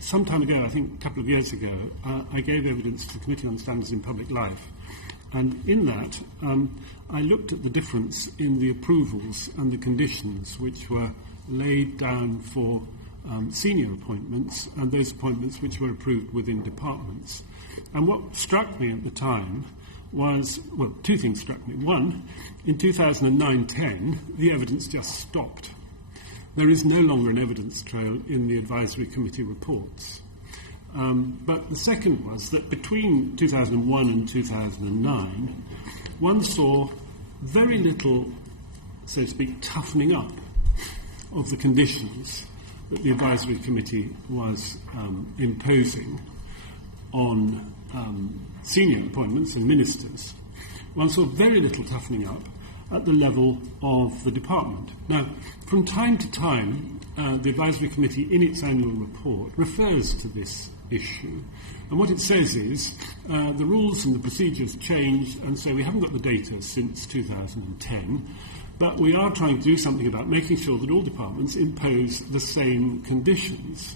some time ago, I think a couple of years ago, I gave evidence to the Committee on Standards in Public Life, and in that I looked at the difference in the approvals and the conditions which were laid down for senior appointments and those appointments which were approved within departments. And what struck me at the time was, well, two things struck me. One, in 2009-10, the evidence just stopped. There is no longer an evidence trail in the advisory committee reports. But the second was that between 2001 and 2009, one saw very little, so to speak, toughening up of the conditions that the advisory committee was imposing on senior appointments and ministers. One saw very little toughening up at the level of the department. Now, from time to time, the advisory committee, in its annual report, refers to this issue. And what it says is the rules and the procedures changed, and so we haven't got the data since 2010, but we are trying to do something about making sure that all departments impose the same conditions.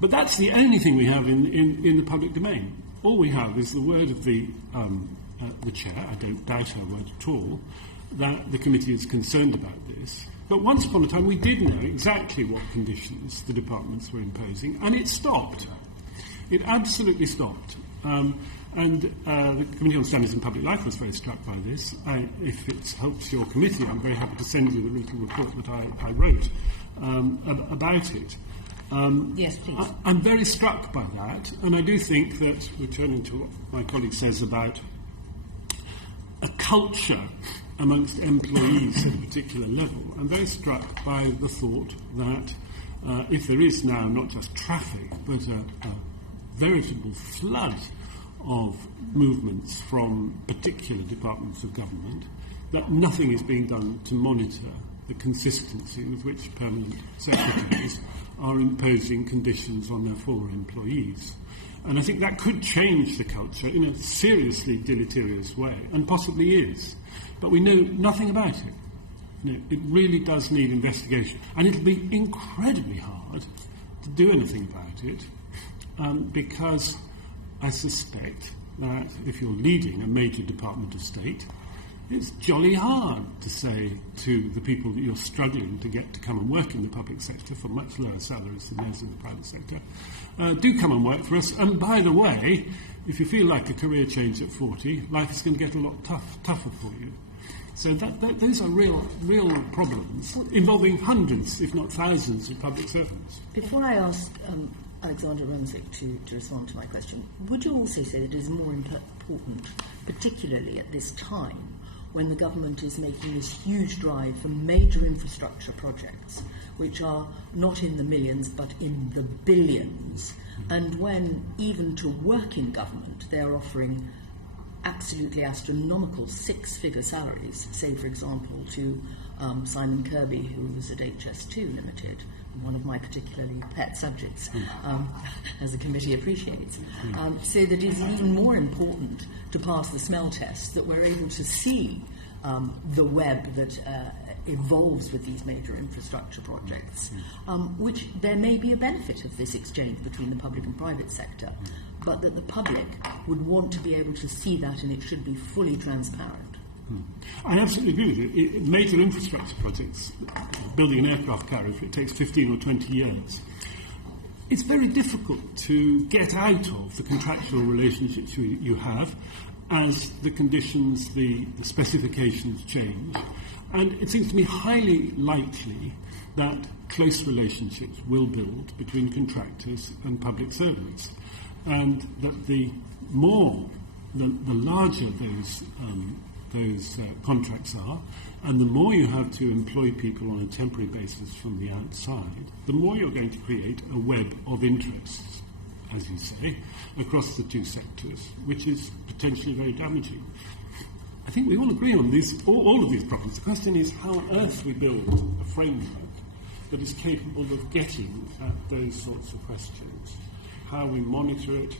But that's the only thing we have in the public domain. All we have is the word of the chair, I don't doubt her word at all, that the committee is concerned about this. But once upon a time we did know exactly what conditions the departments were imposing, and it stopped. It absolutely stopped. And the Committee on Standards in Public Life was very struck by this. If it helps your committee, I'm very happy to send you the little report that I wrote about it. Yes, please. I'm very struck by that, and I do think that, returning to what my colleague says about a culture amongst employees at a particular level, I'm very struck by the thought that if there is now not just traffic, but a veritable flood of movements from particular departments of government, that nothing is being done to monitor the consistency with which permanent secretaries are imposing conditions on their former employees. And I think that could change the culture in a seriously deleterious way, and possibly is. But we know nothing about it. You know, it really does need investigation. And it'll be incredibly hard to do anything about it, because I suspect that if you're leading a major department of state, it's jolly hard to say to the people that you're struggling to get to come and work in the public sector for much lower salaries than those in the private sector, do come and work for us. And by the way, if you feel like a career change at 40, life is going to get a lot tougher for you. So those are real problems involving hundreds, if not thousands, of public servants. Before I ask Alexander Rumsik to respond to my question, would you also say that it is more important, particularly at this time, when the government is making this huge drive for major infrastructure projects, which are not in the millions but in the billions, and when even to work in government they are offering absolutely astronomical six-figure salaries, say, for example, to Simon Kirby, who was at HS2 Limited, one of my particularly pet subjects, as the committee appreciates. So that it's even more important to pass the smell test, that we're able to see the web that evolves with these major infrastructure projects, which there may be a benefit of this exchange between the public and private sector, but that the public would want to be able to see that, and it should be fully transparent. I absolutely agree with you. Major infrastructure projects, building an aircraft carrier, if it takes 15 or 20 years, it's very difficult to get out of the contractual relationships you have as the conditions, the specifications change. And it seems to me highly likely that close relationships will build between contractors and public servants, and that the larger those contracts are, and the more you have to employ people on a temporary basis from the outside, the more you're going to create a web of interests, as you say, across the two sectors, which is potentially very damaging. I think we all agree on all of these problems. The question is how on earth we build a framework that is capable of getting at those sorts of questions, how we monitor it,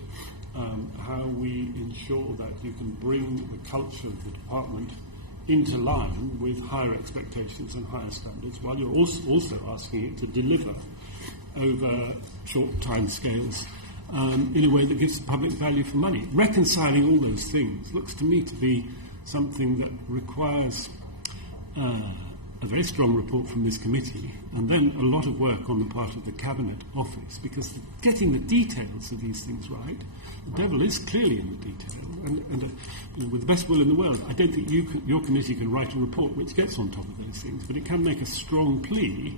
how we ensure that you can bring the culture of the department into line with higher expectations and higher standards, while you're also asking it to deliver over short time scales in a way that gives the public value for money. Reconciling all those things looks to me to be something that requires a very strong report from this committee, and then a lot of work on the part of the Cabinet Office, because getting the details of these things right, the devil is clearly in the detail. And with the best will in the world, I don't think your committee can write a report which gets on top of those things, but it can make a strong plea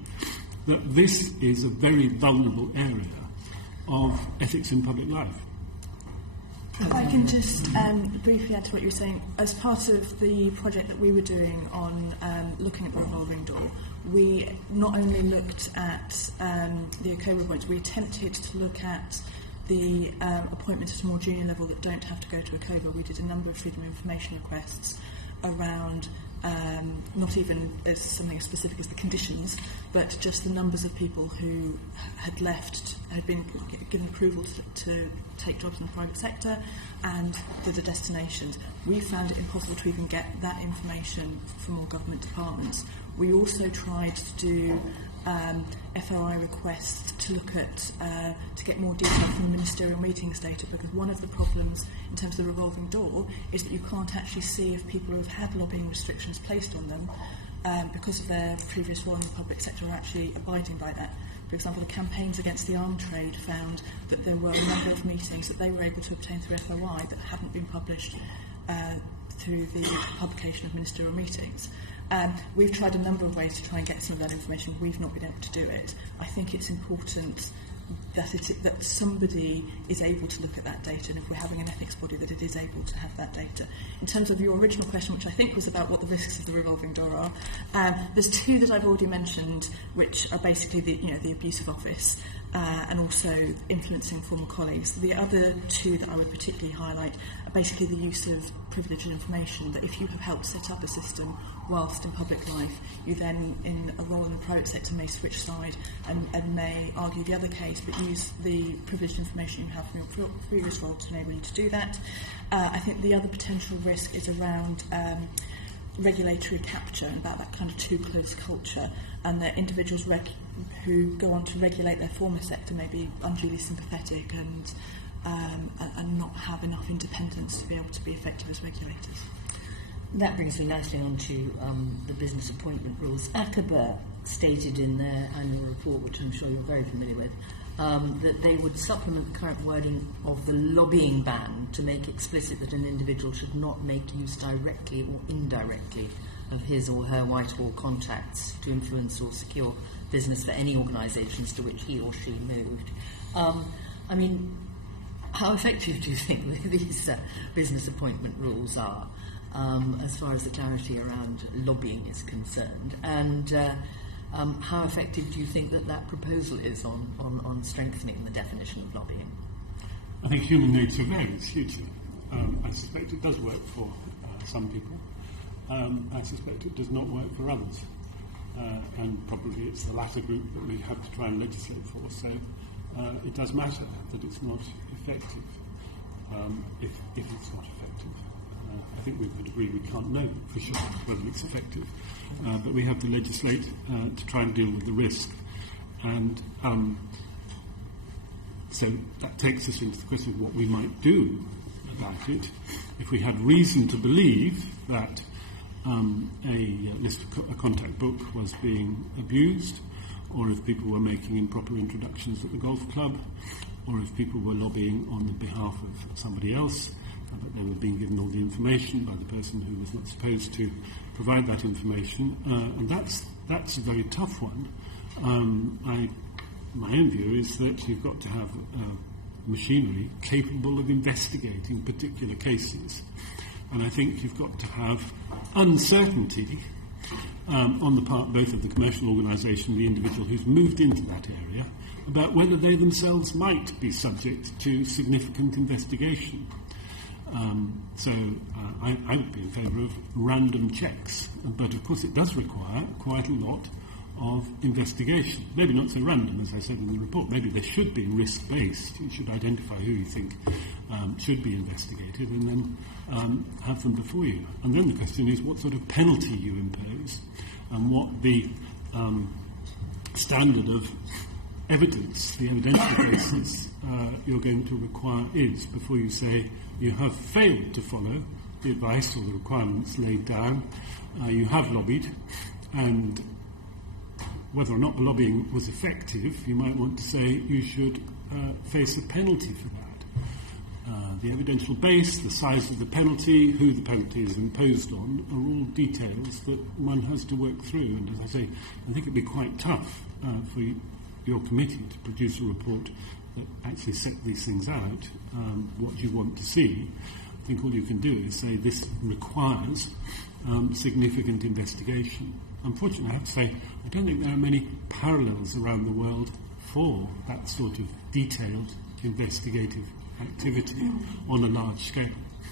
that this is a very vulnerable area of ethics in public life. If I can just briefly add to what you were saying, as part of the project that we were doing on looking at the revolving door, we not only looked at the ACoBA points, we attempted to look at the appointments at a more junior level that don't have to go to ACoBA. We did a number of freedom of information requests around not even as something as specific as the conditions, but just the numbers of people who had left, had been given approval to take jobs in the private sector, and the destinations. We found it impossible to even get that information from all government departments. We also tried to do FOI requests to look at to get more detail from ministerial meetings data, because one of the problems in terms of the revolving door is that you can't actually see if people have had lobbying restrictions placed on them because of their previous role in the public sector are actually abiding by that. For example, the campaigns against the armed trade found that there were a number of meetings that they were able to obtain through FOI that hadn't been published through the publication of ministerial meetings. We've tried a number of ways to try and get some of that information. We've not been able to do it. I think it's important that somebody is able to look at that data, and if we're having an ethics body, that it is able to have that data. In terms of your original question, which I think was about what the risks of the revolving door are, there's two that I've already mentioned, which are basically the abuse of office and also influencing former colleagues. The other two that I would particularly highlight are basically the use of privileged information, that if you have helped set up a system whilst in public life, you then, in a role in the private sector, may switch side and may argue the other case, but use the privileged information you have from your previous role to enable you to do that. I think the other potential risk is around regulatory capture, and about that kind of too close culture, and that individuals who go on to regulate their former sector may be unduly sympathetic and not have enough independence to be able to be effective as regulators. That brings me nicely on to the business appointment rules. ACoBA stated in their annual report, which I'm sure you're very familiar with, that they would supplement the current wording of the lobbying ban to make explicit that an individual should not make use directly or indirectly of his or her Whitehall contacts to influence or secure business for any organisations to which he or she moved. I mean, how effective do you think these business appointment rules are as far as the clarity around lobbying is concerned? And how effective do you think that proposal is on strengthening the definition of lobbying? I think human nature varies hugely. I suspect it does work for some people. I suspect it does not work for others. And probably it's the latter group that we have to try and legislate for. So it does matter that it's not effective, if it's not effective. I think we could agree we can't know for sure whether it's effective, but we have to legislate to try and deal with the risk. And so that takes us into the question of what we might do about it if we had reason to believe that a contact book was being abused, or if people were making improper introductions at the golf club, or if people were lobbying on the behalf of somebody else, that they were being given all the information by the person who was not supposed to provide that information. And that's a very tough one. My own view is that you've got to have machinery capable of investigating particular cases. And I think you've got to have uncertainty on the part both of the commercial organisation and the individual who's moved into that area about whether they themselves might be subject to significant investigation. So I would be in favour of random checks, but of course it does require quite a lot of investigation. Maybe not so random, as I said in the report. Maybe they should be risk-based. You should identify who you think should be investigated and then have them before you. And then the question is what sort of penalty you impose and what the standard of evidence, the evidential basis you're going to require is before you say you have failed to follow the advice or the requirements laid down, you have lobbied, and whether or not the lobbying was effective, you might want to say you should face a penalty for that. The evidential base, the size of the penalty, who the penalty is imposed on, are all details that one has to work through. And as I say, I think it would be quite tough for your committee to produce a report that actually set these things out, what you want to see. I think all you can do is say this requires significant investigation. Unfortunately, I have to say, I don't think there are many parallels around the world for that sort of detailed investigative activity on a large scale.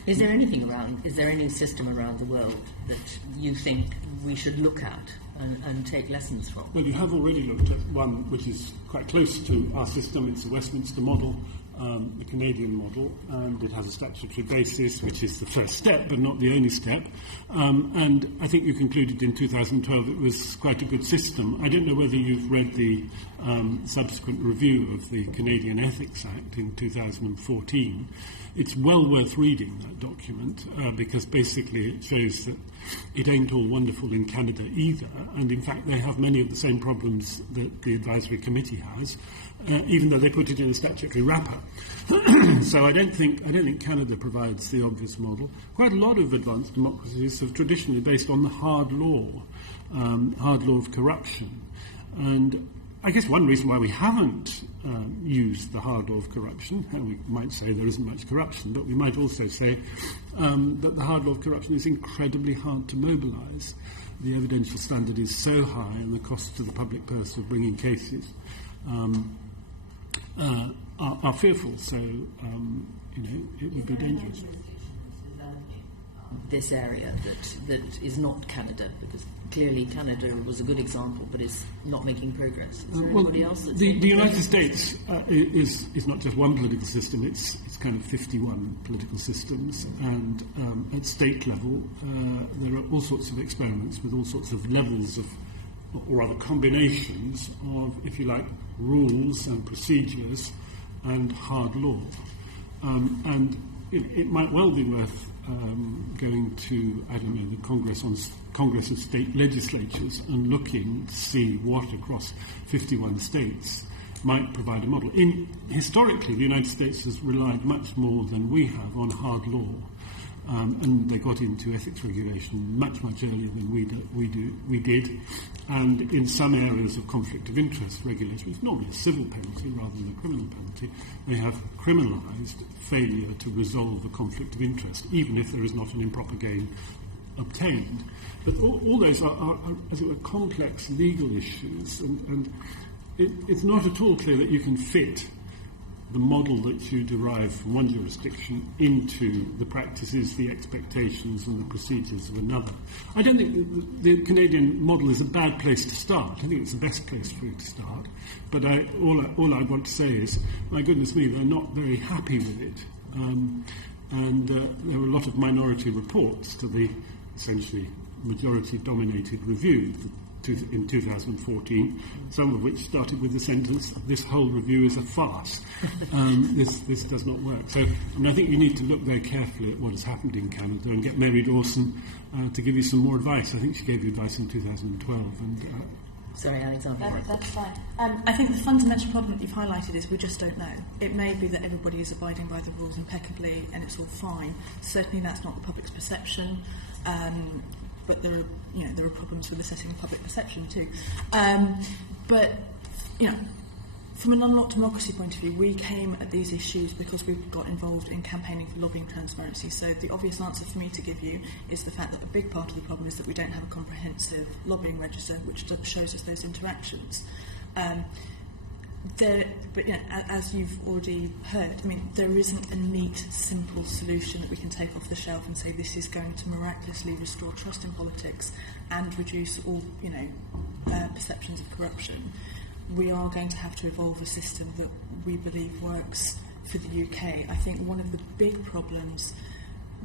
Is there any system around the world that you think we should look at and take lessons from? Well, you have already looked at one which is quite close to our system. It's the Westminster model, the Canadian model, and it has a statutory basis, which is the first step, but not the only step. And I think you concluded in 2012 it was quite a good system. I don't know whether you've read the subsequent review of the Canadian Ethics Act in 2014. It's well worth reading, that document, because basically it shows that it ain't all wonderful in Canada either, and in fact they have many of the same problems that the advisory committee has, even though they put it in a statutory wrapper. So I don't think Canada provides the obvious model. Quite a lot of advanced democracies have traditionally based on the hard law of corruption, and I guess one reason why we haven't used the hard law of corruption, and we might say there isn't much corruption, but we might also say that the hard law of corruption is incredibly hard to mobilise. The evidential standard is so high, and the costs to the public purse of bringing cases are fearful. So, it would be dangerous. This area that is not Canada, because clearly Canada was a good example, but is not making progress. Is there anybody else? The United States is not just one political system; it's kind of 51 political systems, and at state level there are all sorts of experiments with all sorts of levels of, or rather combinations of, if you like, rules and procedures and hard law, and it might well be worth going to, I don't know, the Congress of State Legislatures and looking to see what across 51 states might provide a model. Historically, the United States has relied much more than we have on hard law, and they got into ethics regulation much earlier than we did, and in some areas of conflict of interest regulation, it's normally a civil penalty rather than a criminal penalty, they have criminalised failure to resolve a conflict of interest, even if there is not an improper gain obtained. But all those are, as it were, complex legal issues, and it's not at all clear that you can fit the model that you derive from one jurisdiction into the practices, the expectations and the procedures of another. I don't think the Canadian model is a bad place to start. I think it's the best place for you to start. But all I want to say is, my goodness me, they're not very happy with it. And there were a lot of minority reports to the essentially majority-dominated review in 2014, some of which started with the sentence, "This whole review is a farce." This does not work. So I think you need to look very carefully at what has happened in Canada and get Mary Dawson to give you some more advice. I think she gave you advice in 2012. And sorry, Alexander. That's fine. I think the fundamental problem that you've highlighted is we just don't know. It may be that everybody is abiding by the rules impeccably and it's all fine. Certainly that's not the public's perception. But there are problems with assessing public perception too. But from a non-locked democracy point of view, we came at these issues because we got involved in campaigning for lobbying transparency. So the obvious answer for me to give you is the fact that a big part of the problem is that we don't have a comprehensive lobbying register which shows us those interactions. As you've already heard, there isn't a neat, simple solution that we can take off the shelf and say this is going to miraculously restore trust in politics and reduce all, perceptions of corruption. We are going to have to evolve a system that we believe works for the UK. I think one of the big problems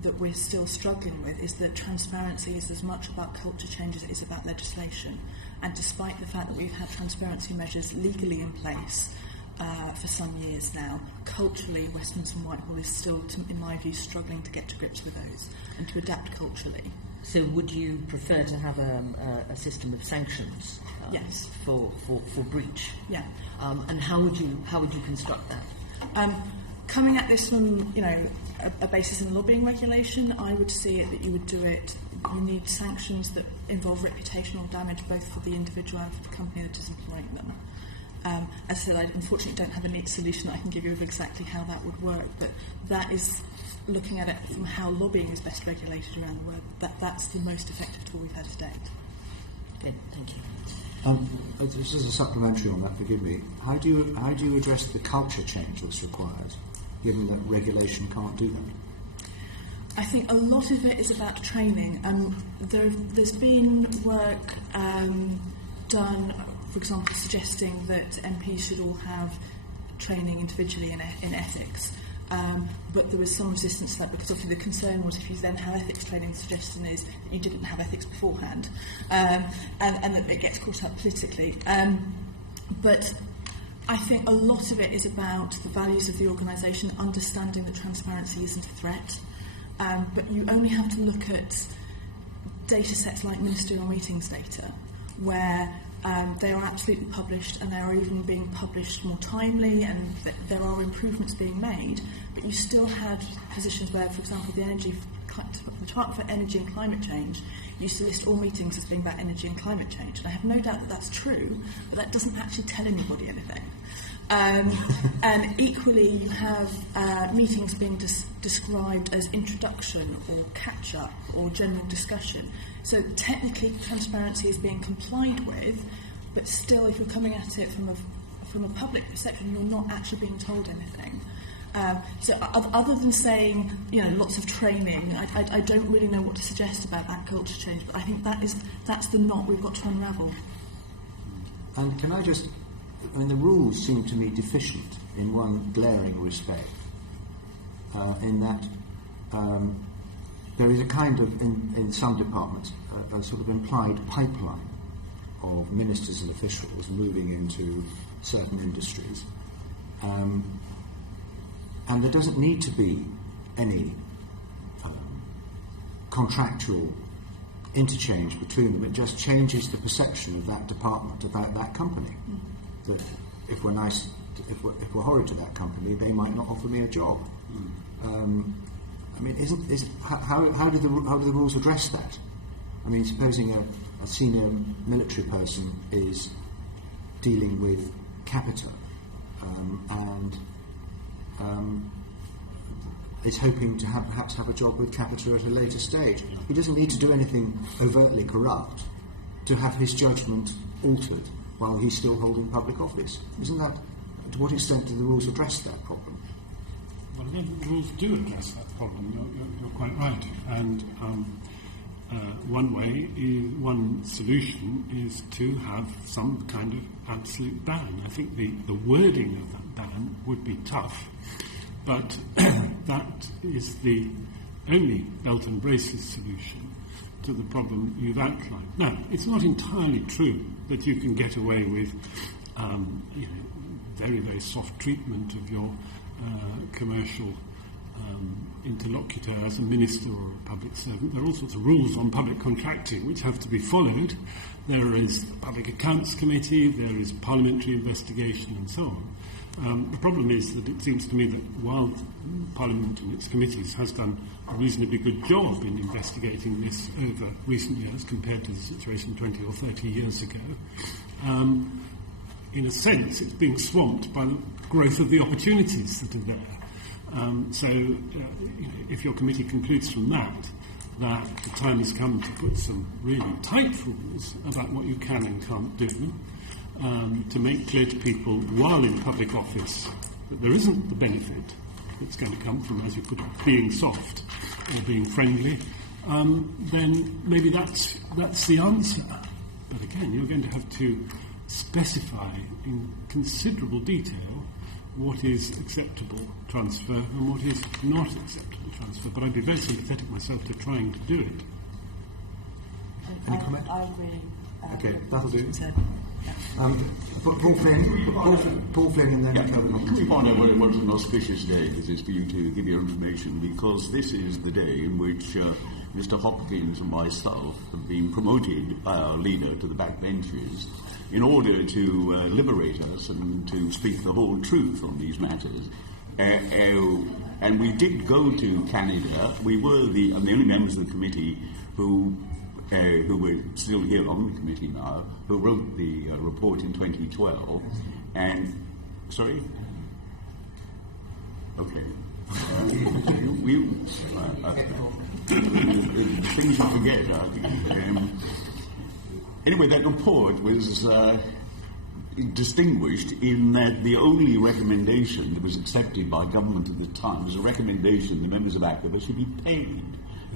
that we're still struggling with is that transparency is as much about culture change as it is about legislation. And despite the fact that we've had transparency measures legally in place for some years now, culturally, Westminster and Whitehall is still, in my view, struggling to get to grips with those and to adapt culturally. So would you prefer to have a system of sanctions? Yes. For breach? Yeah. And how would you construct that? Coming at this from, a basis in lobbying regulation, I would see it that you would do it. You need sanctions that involve reputational damage both for the individual and for the company that is employing them. As I said, I unfortunately don't have a neat solution that I can give you of exactly how that would work, but that is looking at it from how lobbying is best regulated around the world. That's the most effective tool we've had to date. Okay, thank you. This is a supplementary on that. Forgive me. How do you address the culture change that's required? given that regulation can't do that? I think a lot of it is about training. There's been work done, for example, suggesting that MPs should all have training individually in ethics. But there was some resistance to that because obviously the concern was if you then have ethics training, the suggestion is that you didn't have ethics beforehand, and that it gets caught up politically. But I think a lot of it is about the values of the organisation, understanding that transparency isn't a threat. But you only have to look at data sets like ministerial meetings data, where they are absolutely published, and they are even being published more timely, and there are improvements being made, but you still had positions where, for example, the Department for Energy and Climate Change used to list all meetings as being about energy and climate change, and I have no doubt that that's true, but that doesn't actually tell anybody anything. And equally, you have meetings being described as introduction or catch-up or general discussion. So technically, transparency is being complied with, but still, if you're coming at it from a public perception, you're not actually being told anything. So other than saying, lots of training, I don't really know what to suggest about that culture change, but I think that's the knot we've got to unravel. And can I just... the rules seem to me deficient in one glaring respect, in that there is a kind of, in some departments, a sort of implied pipeline of ministers and officials moving into certain industries. And there doesn't need to be any contractual interchange between them. It just changes the perception of that department about that company. That if we're horrid to that company, they might not offer me a job. How do the rules address that? I mean, supposing a senior military person is dealing with Capita and is hoping to perhaps have a job with Capita at a later stage. He doesn't need to do anything overtly corrupt to have his judgment altered while he's still holding public office. Isn't that, to what extent do the rules address that problem? Well, I think the rules do address that problem. You're quite right. And one solution is to have some kind of absolute ban. I think the wording of that ban would be tough, but that is the only belt and braces solution to the problem you've outlined. Now, it's not entirely true that you can get away with very, very soft treatment of your commercial interlocutor as a minister or a public servant. There are all sorts of rules on public contracting which have to be followed. There is the Public Accounts Committee, there is parliamentary investigation and so on. The problem is that it seems to me that while Parliament and its committees has done a reasonably good job in investigating this over recent years compared to the situation 20 or 30 years ago, in a sense it's being swamped by the growth of the opportunities that are there. So if your committee concludes from that the time has come to put some really tight rules about what you can and can't do, to make clear to people while in public office that there isn't the benefit that's going to come from, as you put it, being soft or being friendly, then maybe that's the answer. But again, you're going to have to specify in considerable detail what is acceptable transfer and what is not acceptable transfer. But I'd be very sympathetic myself to trying to do it. Any comment? I agree. Okay, that'll do. Paul Flynn and then we find out what an auspicious day this is for you to give your information, because this is the day in which Mr. Hopkins and myself have been promoted by our leader to the backbenches in order to liberate us and to speak the whole truth on these matters. And we did go to Canada. We were the only members of the committee who were still here on the committee now, who wrote the report in 2012. And, sorry? Okay. Things you forget, I think. Anyway, that report was distinguished in that the only recommendation that was accepted by government at the time was a recommendation the members of ACoBA should be paid,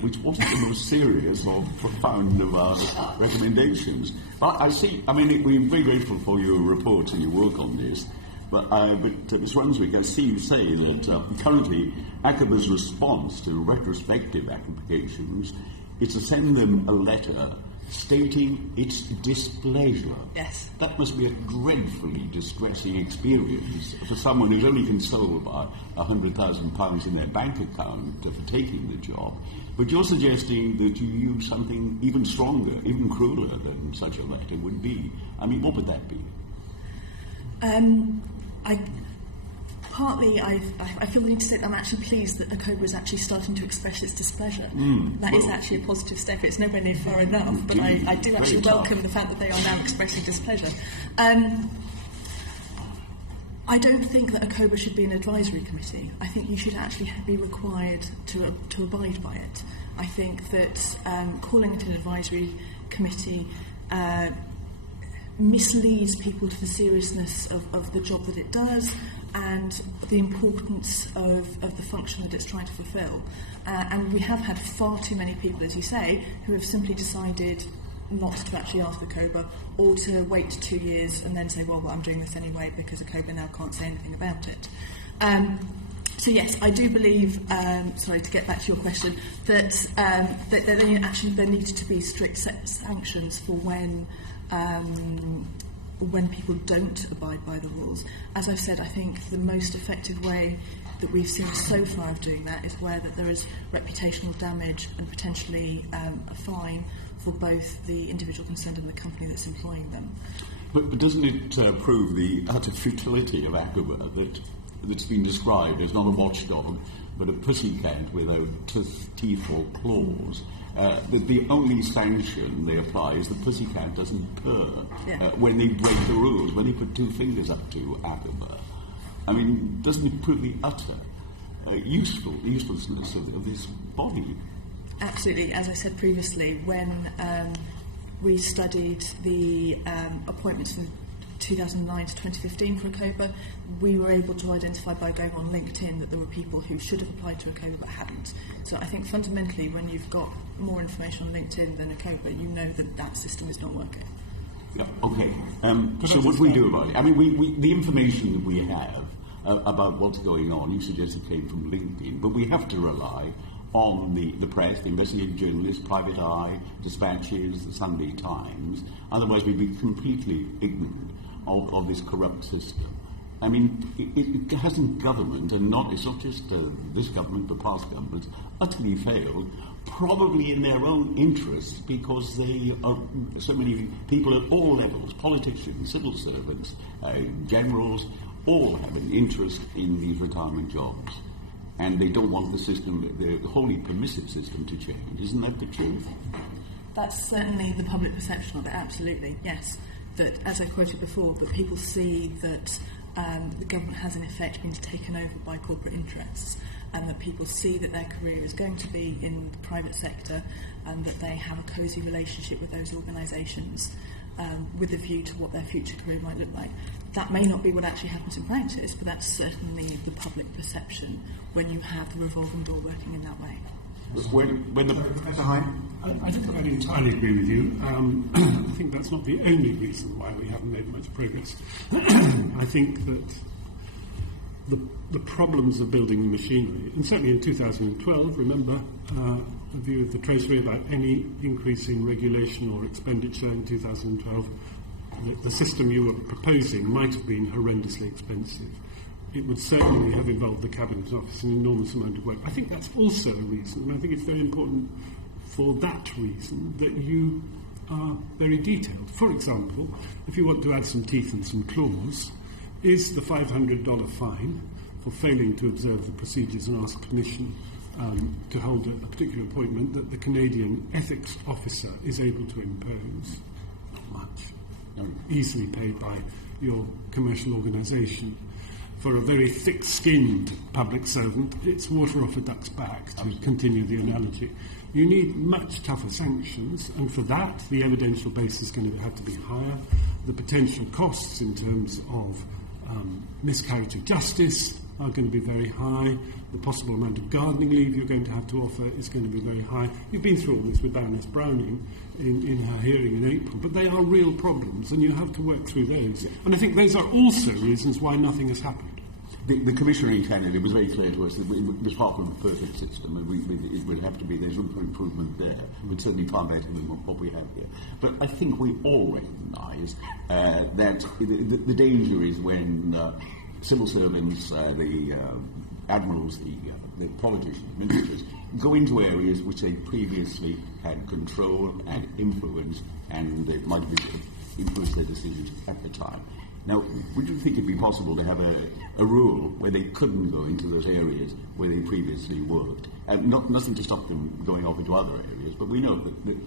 which wasn't the most serious or profound of our recommendations. But we're very grateful for your reports and your work on this. But Ms. Runswick, I see you say that currently ACoBA's response to retrospective applications is to send them a letter stating its displeasure. Yes. That must be a dreadfully distressing experience for someone who's only consoled by £100,000 in their bank account for taking the job. But you're suggesting that you use something even stronger, even crueler than such a letter would be. I mean, what would that be? I feel the need to say that I'm actually pleased that ACoBA is actually starting to express its displeasure. That is actually a positive step. It's nowhere near far enough, but I do actually welcome the fact that they are now expressing displeasure. I don't think that ACoBA should be an advisory committee. I think you should actually be required to abide by it. I think that calling it an advisory committee misleads people to the seriousness of the job that it does and the importance of the function that it's trying to fulfil. And we have had far too many people, as you say, who have simply decided not to actually ask ACoBA or to wait 2 years and then say, well, I'm doing this anyway because ACoBA now can't say anything about it. So yes, I do believe, sorry, to get back to your question, that there needs to be strict sanctions for when people don't abide by the rules. As I've said, I think the most effective way that we've seen so far of doing that is where that there is reputational damage and potentially a fine for both the individual concerned and the company that's employing them. But doesn't it prove the utter futility of ACoBA that's been described as not a watchdog but a pussycat without teeth or claws? The only sanction they apply is the pussycat doesn't purr when they break the rules, when they put 2 fingers up to ACoBA. I mean, doesn't it prove the utter uselessness of this body? Absolutely. As I said previously, when we studied the appointments from 2009 to 2015 for ACoBA, we were able to identify by going on LinkedIn that there were people who should have applied to ACoBA but hadn't. So I think fundamentally when you've got more information on LinkedIn than ACoBA, you know that system is not working. Yeah, okay. So what do we do about it? I mean, we the information that we have about what's going on, you suggest it came from LinkedIn, but we have to rely on the press, the investigative journalists, Private Eye, Dispatches, the Sunday Times. Otherwise we'd be completely ignorant of this corrupt system. I mean, it hasn't government, and it's not just this government, but past governments, utterly failed, probably in their own interests, because they are so many people at all levels, politicians, civil servants, generals, all have an interest in these retirement jobs. And they don't want the system, the wholly permissive system, to change. Isn't that the truth? That's certainly the public perception of it, absolutely, yes. That, as I quoted before, that people see that the government has in effect been taken over by corporate interests, and that people see that their career is going to be in the private sector, and that they have a cosy relationship with those organisations with a view to what their future career might look like. That may not be what actually happens in practice, but that's certainly the public perception when you have the revolving door working in that way. I don't entirely agree with you. I think that's not the only reason why we haven't made much progress. I think that the problems of building the machinery, and certainly in 2012, remember the view of the Treasury about any increase in regulation or expenditure in 2012, the system you were proposing might have been horrendously expensive. It would certainly have involved the Cabinet Office an enormous amount of work. I think that's also a reason, and I think it's very important for that reason that you are very detailed. For example, if you want to add some teeth and some claws, is the $500 fine for failing to observe the procedures and ask permission to hold a particular appointment that the Canadian ethics officer is able to impose? Not much. Easily paid by your commercial organisation. For a very thick-skinned public servant, it's water off a duck's back, to continue the analogy. You need much tougher sanctions, and for that, the evidential base is going to have to be higher. The potential costs in terms of miscarriage of justice are going to be very high. The possible amount of gardening leave you're going to have to offer is going to be very high. You've been through all this with Baroness Browning in her hearing in April, but they are real problems, and you have to work through those. And I think those are also reasons why nothing has happened. The Commissioner in Canada was very clear to us that it was far from a perfect system, and it would have to be, there's room for improvement there, but certainly far better than what we have here. But I think we all recognise that the danger is when civil servants, the admirals, the politicians, ministers, go into areas which they previously had control and influence, and it might have influenced their decisions at the time. Now, would you think it'd be possible to have a rule where they couldn't go into those areas where they previously worked? And nothing to stop them going off into other areas, but we know that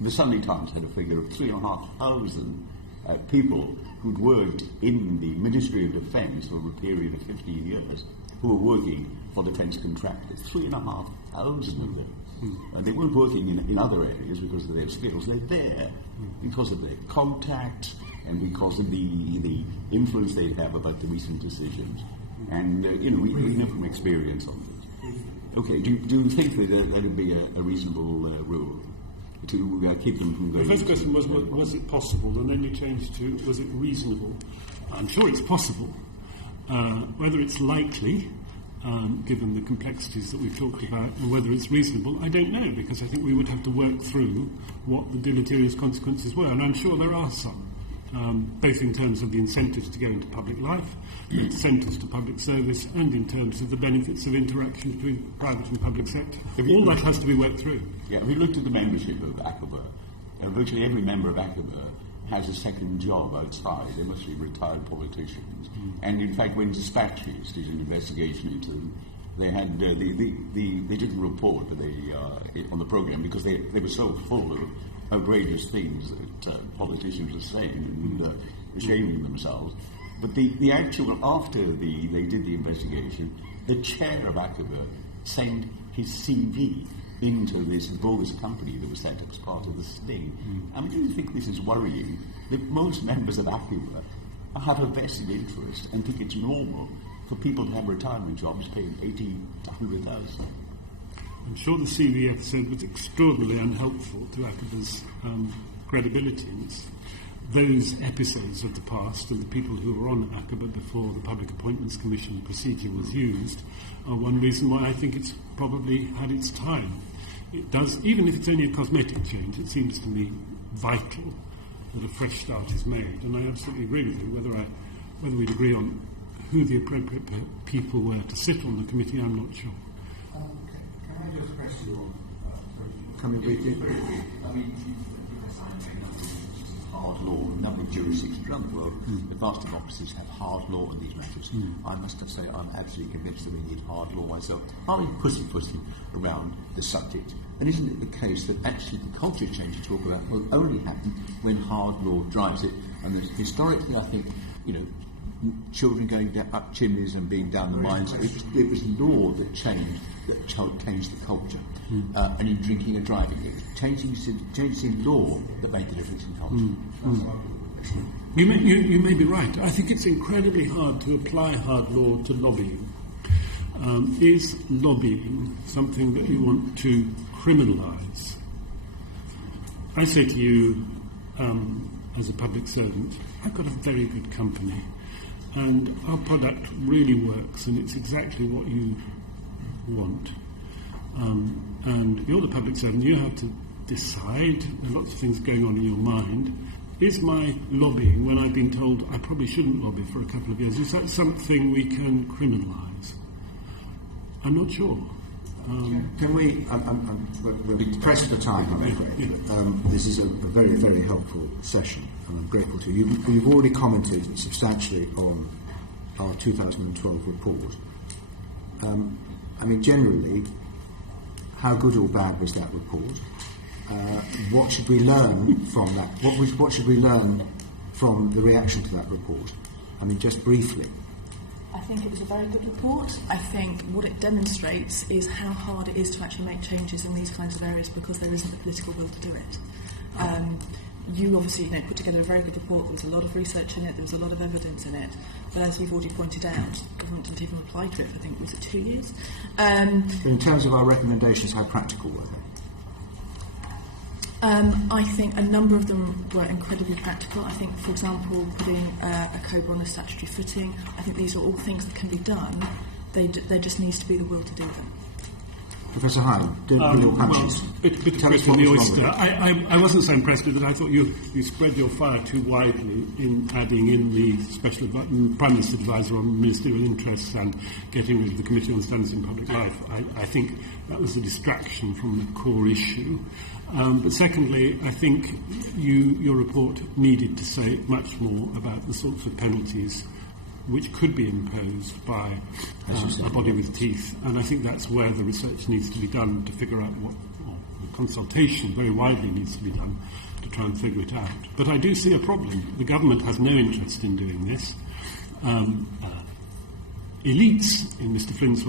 the Sunday Times had a figure of 3,500 people who'd worked in the Ministry of Defence over a period of 15 years who were working for defence contractors. 3,500 of them. And they weren't working in other areas because of their skills. They're there because of their contacts and because of the influence they have about the recent decisions. And, we know from experience on this. Okay, do you think that there would be a reasonable rule to keep them from going? The first question was it possible? And then you changed to, was it reasonable? I'm sure it's possible. Whether it's likely, given the complexities that we've talked about, and whether it's reasonable, I don't know, because I think we would have to work through what the deleterious consequences were, and I'm sure there are some. Both in terms of the incentives to go into public life, the incentives to public service, and in terms of the benefits of interaction between the private and public sector. All that has to be worked through. Yeah, we looked at the membership of ACoBA. Virtually every member of ACoBA has a second job outside. They must be retired politicians. And in fact, when Dispatches did an investigation into them, they had they didn't report on the programme because they were so full of outrageous things that politicians are saying and shaming themselves. But the actual, after they did the investigation, the chair of ACoBA sent his CV into this bogus company that was set up as part of the sting. I mean, do you think this is worrying? That most members of ACoBA have a vested interest and think it's normal for people to have retirement jobs paying 80,000 to 100,000. I'm sure the CV episode was extraordinarily unhelpful to ACoBA's credibility. And those episodes of the past and the people who were on ACoBA before the Public Appointments Commission procedure was used are one reason why I think it's probably had its time. It does, even if it's only a cosmetic change, it seems to me vital that a fresh start is made. And I absolutely agree with you. Whether we'd agree on who the appropriate people were to sit on the committee, I'm not sure. Can I just press you on? Coming with you. I mean, hard law, a number of jurisdictions around the world, the vast democracies have hard law in these matters. I must have said I'm absolutely convinced that we need hard law myself. Are we pussyfooting around the subject? And isn't it the case that actually the culture change you talk about will only happen when hard law drives it? And that historically, I think, children going up chimneys and being down the mines, it was law that changed the culture. And in drinking and driving, it was changes in law that made the difference in culture. You may be right. I think it's incredibly hard to apply hard law to lobbying. Is lobbying something that you want to criminalise? I say to you, as a public servant, I've got a very good company, and our product really works, and it's exactly what you want. And you're the public servant, you have to decide, there are lots of things going on in your mind. Is my lobbying, when I've been told I probably shouldn't lobby for a couple of years, is that something we can criminalise? I'm not sure. Can we, we're pressed for time, I'm afraid. This is a very, very helpful session, and I'm grateful to you. You've already commented substantially on our 2012 report. Generally, how good or bad was that report? What should we learn from that? What should we learn from the reaction to that report? Just briefly. I think it was a very good report. I think what it demonstrates is how hard it is to actually make changes in these kinds of areas because there isn't the political will to do it. You obviously put together a very good report. There was a lot of research in it. There was a lot of evidence in it. But as you've already pointed out, the government didn't even reply to it for, I think, was it 2 years? In terms of our recommendations, how practical were they? I think a number of them were incredibly practical. I think, for example, putting ACoBA on a statutory footing, I think these are all things that can be done. There just needs to be the will to do them. Professor Hyde, give your punches. Bit of twist in the oyster. I wasn't so impressed with it. I thought you spread your fire too widely in adding in the Prime Minister Advisor on Ministerial Interests and getting rid of the Committee on Standards in Public Life. I think that was a distraction from the core issue. But secondly, I think your report needed to say much more about the sorts of penalties which could be imposed by a body with teeth. And I think that's where the research needs to be done to figure out the consultation very widely needs to be done to try and figure it out. But I do see a problem. The government has no interest in doing this. Elites, in Mr. Flynn's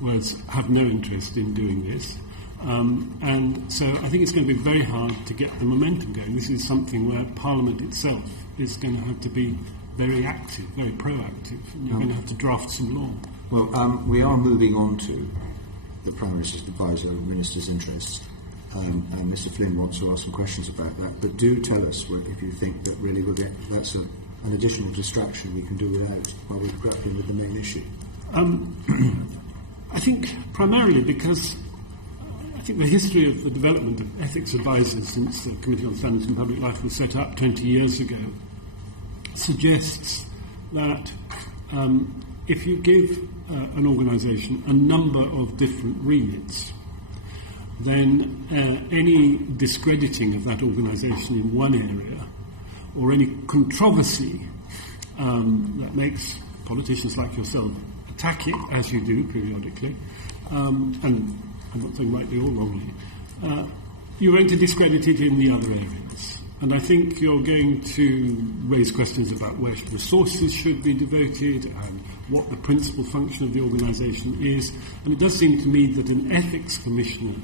words, have no interest in doing this. And so I think it's going to be very hard to get the momentum going. This is something where Parliament itself is going to have to be very active, very proactive, and you're going to have to draft some law. Well, we are moving on to the Prime Minister's Advisor, Minister's Interests, and Mr. Flynn wants to ask some questions about that. But do tell us if you think that really that's an additional distraction we can do without while we're grappling with the main issue. I think primarily because I think the history of the development of ethics advisors since the Committee on Standards in Public Life was set up 20 years ago suggests that if you give an organisation a number of different remits, then any discrediting of that organisation in one area or any controversy that makes politicians like yourself attack it, as you do periodically, and I'm not saying might be all wrongly, you're going to discredit it in the other areas. And I think you're going to raise questions about where resources should be devoted and what the principal function of the organisation is. And it does seem to me that an ethics commissioner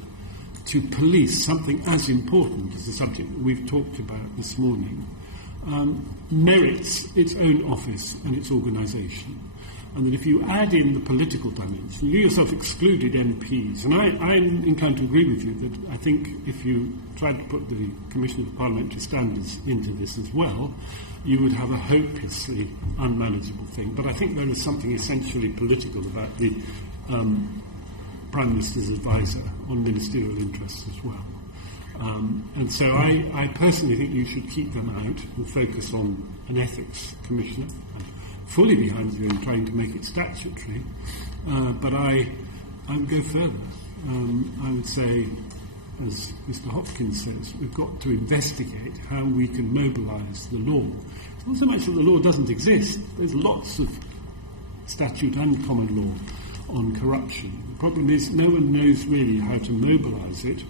to police something as important as the subject that we've talked about this morning merits its own office and its organisation. And that if you add in the political dimension, you yourself excluded MPs. And I'm inclined to agree with you that I think if you tried to put the Commission of Parliamentary Standards into this as well, you would have a hopelessly unmanageable thing. But I think there is something essentially political about the Prime Minister's Advisor on Ministerial Interests as well. And so I personally think you should keep them out and focus on an ethics commissioner. Fully behind you in trying to make it statutory, but I would go further. I would say, as Mr. Hopkins says, we've got to investigate how we can mobilise the law. It's not so much that the law doesn't exist. There's lots of statute and common law on corruption. The problem is no one knows really how to mobilise it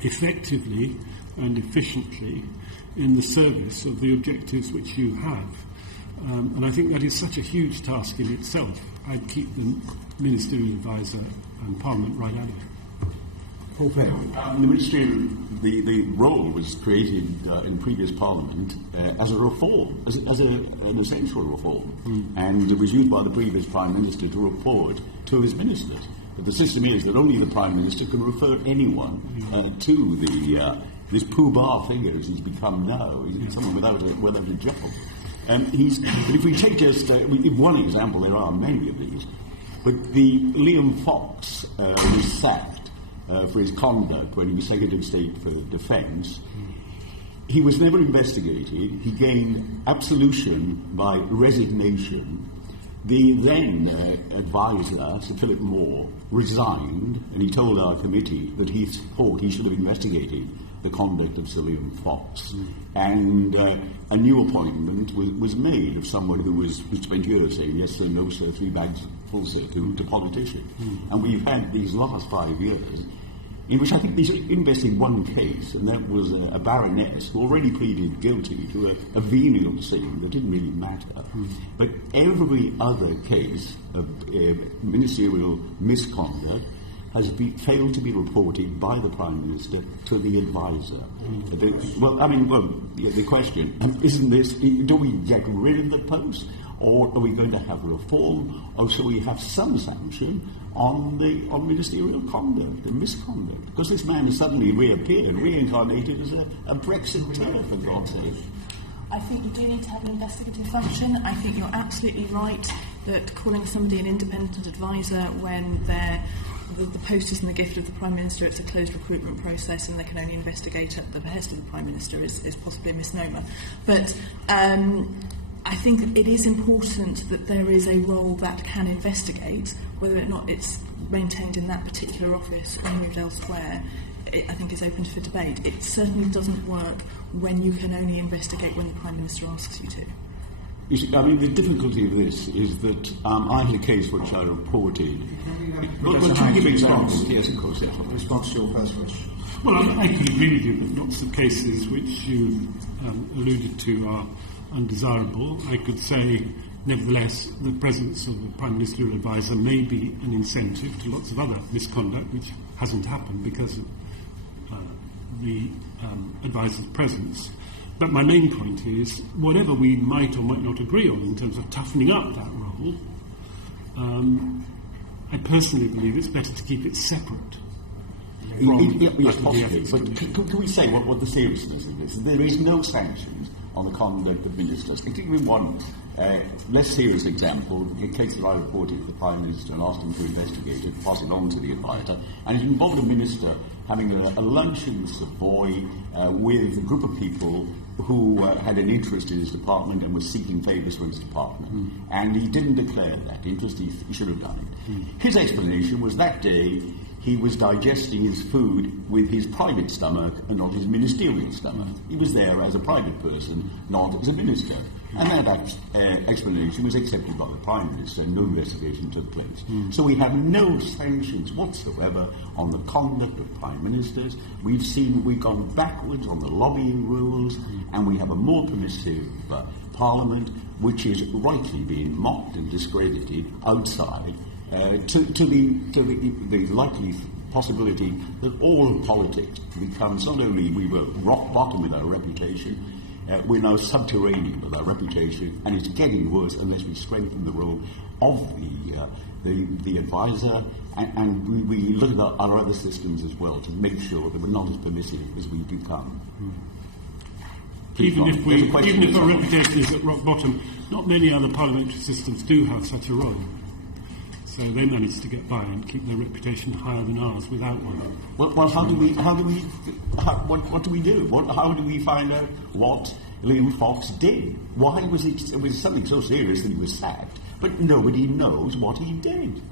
effectively and efficiently in the service of the objectives which you have. And I think that is such a huge task in itself. I'd keep the Ministerial Advisor and Parliament right at it. Paul Fair. The Ministerial, the role was created in previous Parliament as a reform, as an essential reform. And it was used by the previous Prime Minister to report to his ministers. But the system is that only the Prime Minister can refer anyone to this pooh-bah figure as he's become now. He's someone without a job. But if we take just one example, there are many of these, but the Liam Fox was sacked for his conduct when he was Secretary of State for Defence. He was never investigated. He gained absolution by resignation. The then advisor, Sir Philip Moore, resigned, and he told our committee that he thought he should have investigated the conduct of Sir Liam Fox. And a new appointment was made of someone who spent years saying yes sir, no sir, 3 bags full sir to politicians. And we've had these last 5 years in which I think they invested one case, and that was a baroness who already pleaded guilty to a venial sin that didn't really matter. But every other case of ministerial misconduct has failed to be reported by the Prime Minister to the advisor. The question, isn't this, do we get rid of the post, or are we going to have reform, or shall we have some sanction on ministerial conduct and misconduct? Because this man has suddenly reappeared, reincarnated as a Brexiteer, for God's sake. I think you do need to have an investigative function. I think you're absolutely right that calling somebody an independent advisor when the post is in the gift of the Prime Minister, it's a closed recruitment process and they can only investigate at the behest of the Prime Minister is possibly a misnomer. But I think it is important that there is a role that can investigate. Whether or not it's maintained in that particular office or moved elsewhere, I think is open for debate. It certainly doesn't work when you can only investigate when the Prime Minister asks you to. You see, I mean, the difficulty of this is that I had a case which I reported. To give examples, yes, of course, yes. Response to your first question. Well, I can agree with you that lots of cases which you alluded to are undesirable. I could say, nevertheless, the presence of a Prime Ministerial advisor may be an incentive to lots of other misconduct, which hasn't happened because of the advisor's presence. But my main point is, whatever we might or might not agree on in terms of toughening up that role, I personally believe it's better to keep it separate. Yes, possibly. But can we say what the seriousness of this is? There is no sanctions on the conduct of ministers. If we want less serious example, a case that I reported to the Prime Minister and asked him to investigate it, pass it on to the advisor, and it involved a minister having a lunch in the Savoy with a group of people who had an interest in his department and was seeking favours for his department. And he didn't declare that interest, he should have done it. His explanation was that day he was digesting his food with his private stomach and not his ministerial stomach. He was there as a private person, not as a minister. And that explanation was accepted by the Prime Minister and no investigation took place. So we have no sanctions whatsoever on the conduct of Prime Ministers. We've gone backwards on the lobbying rules and we have a more permissive Parliament which is rightly being mocked and discredited outside to the likely possibility that all politics becomes, not only we were rock bottom with our reputation, we're now subterranean with our reputation, and it's getting worse unless we strengthen the role of the advisor, and we look at our other systems as well to make sure that we're not as permissive as we become. Even if our reputation is at rock bottom, not many other parliamentary systems do have such a role. So they manage to get by and keep their reputation higher than ours without one. Well, what do we do? How do we find out what Liam Fox did? Why was it? It was something so serious that he was sacked, but nobody knows what he did.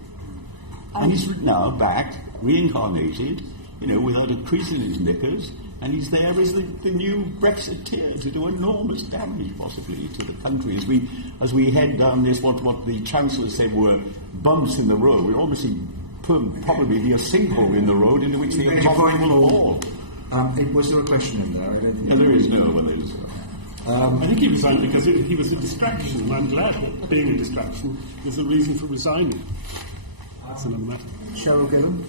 And he's now back, reincarnated, without a crease in his knickers, and he's there as the new Brexiteer to do enormous damage, possibly, to the country. As we head down this, what the Chancellor said were bumps in the road, we'll obviously probably be a sinkhole in the road into which the economy will fall. Was there a question in there? I don't think No, there is no. There is. I think he resigned because he was a distraction, and I'm glad that being a distraction was the reason for resigning. That's another matter. Cheryl Gillen?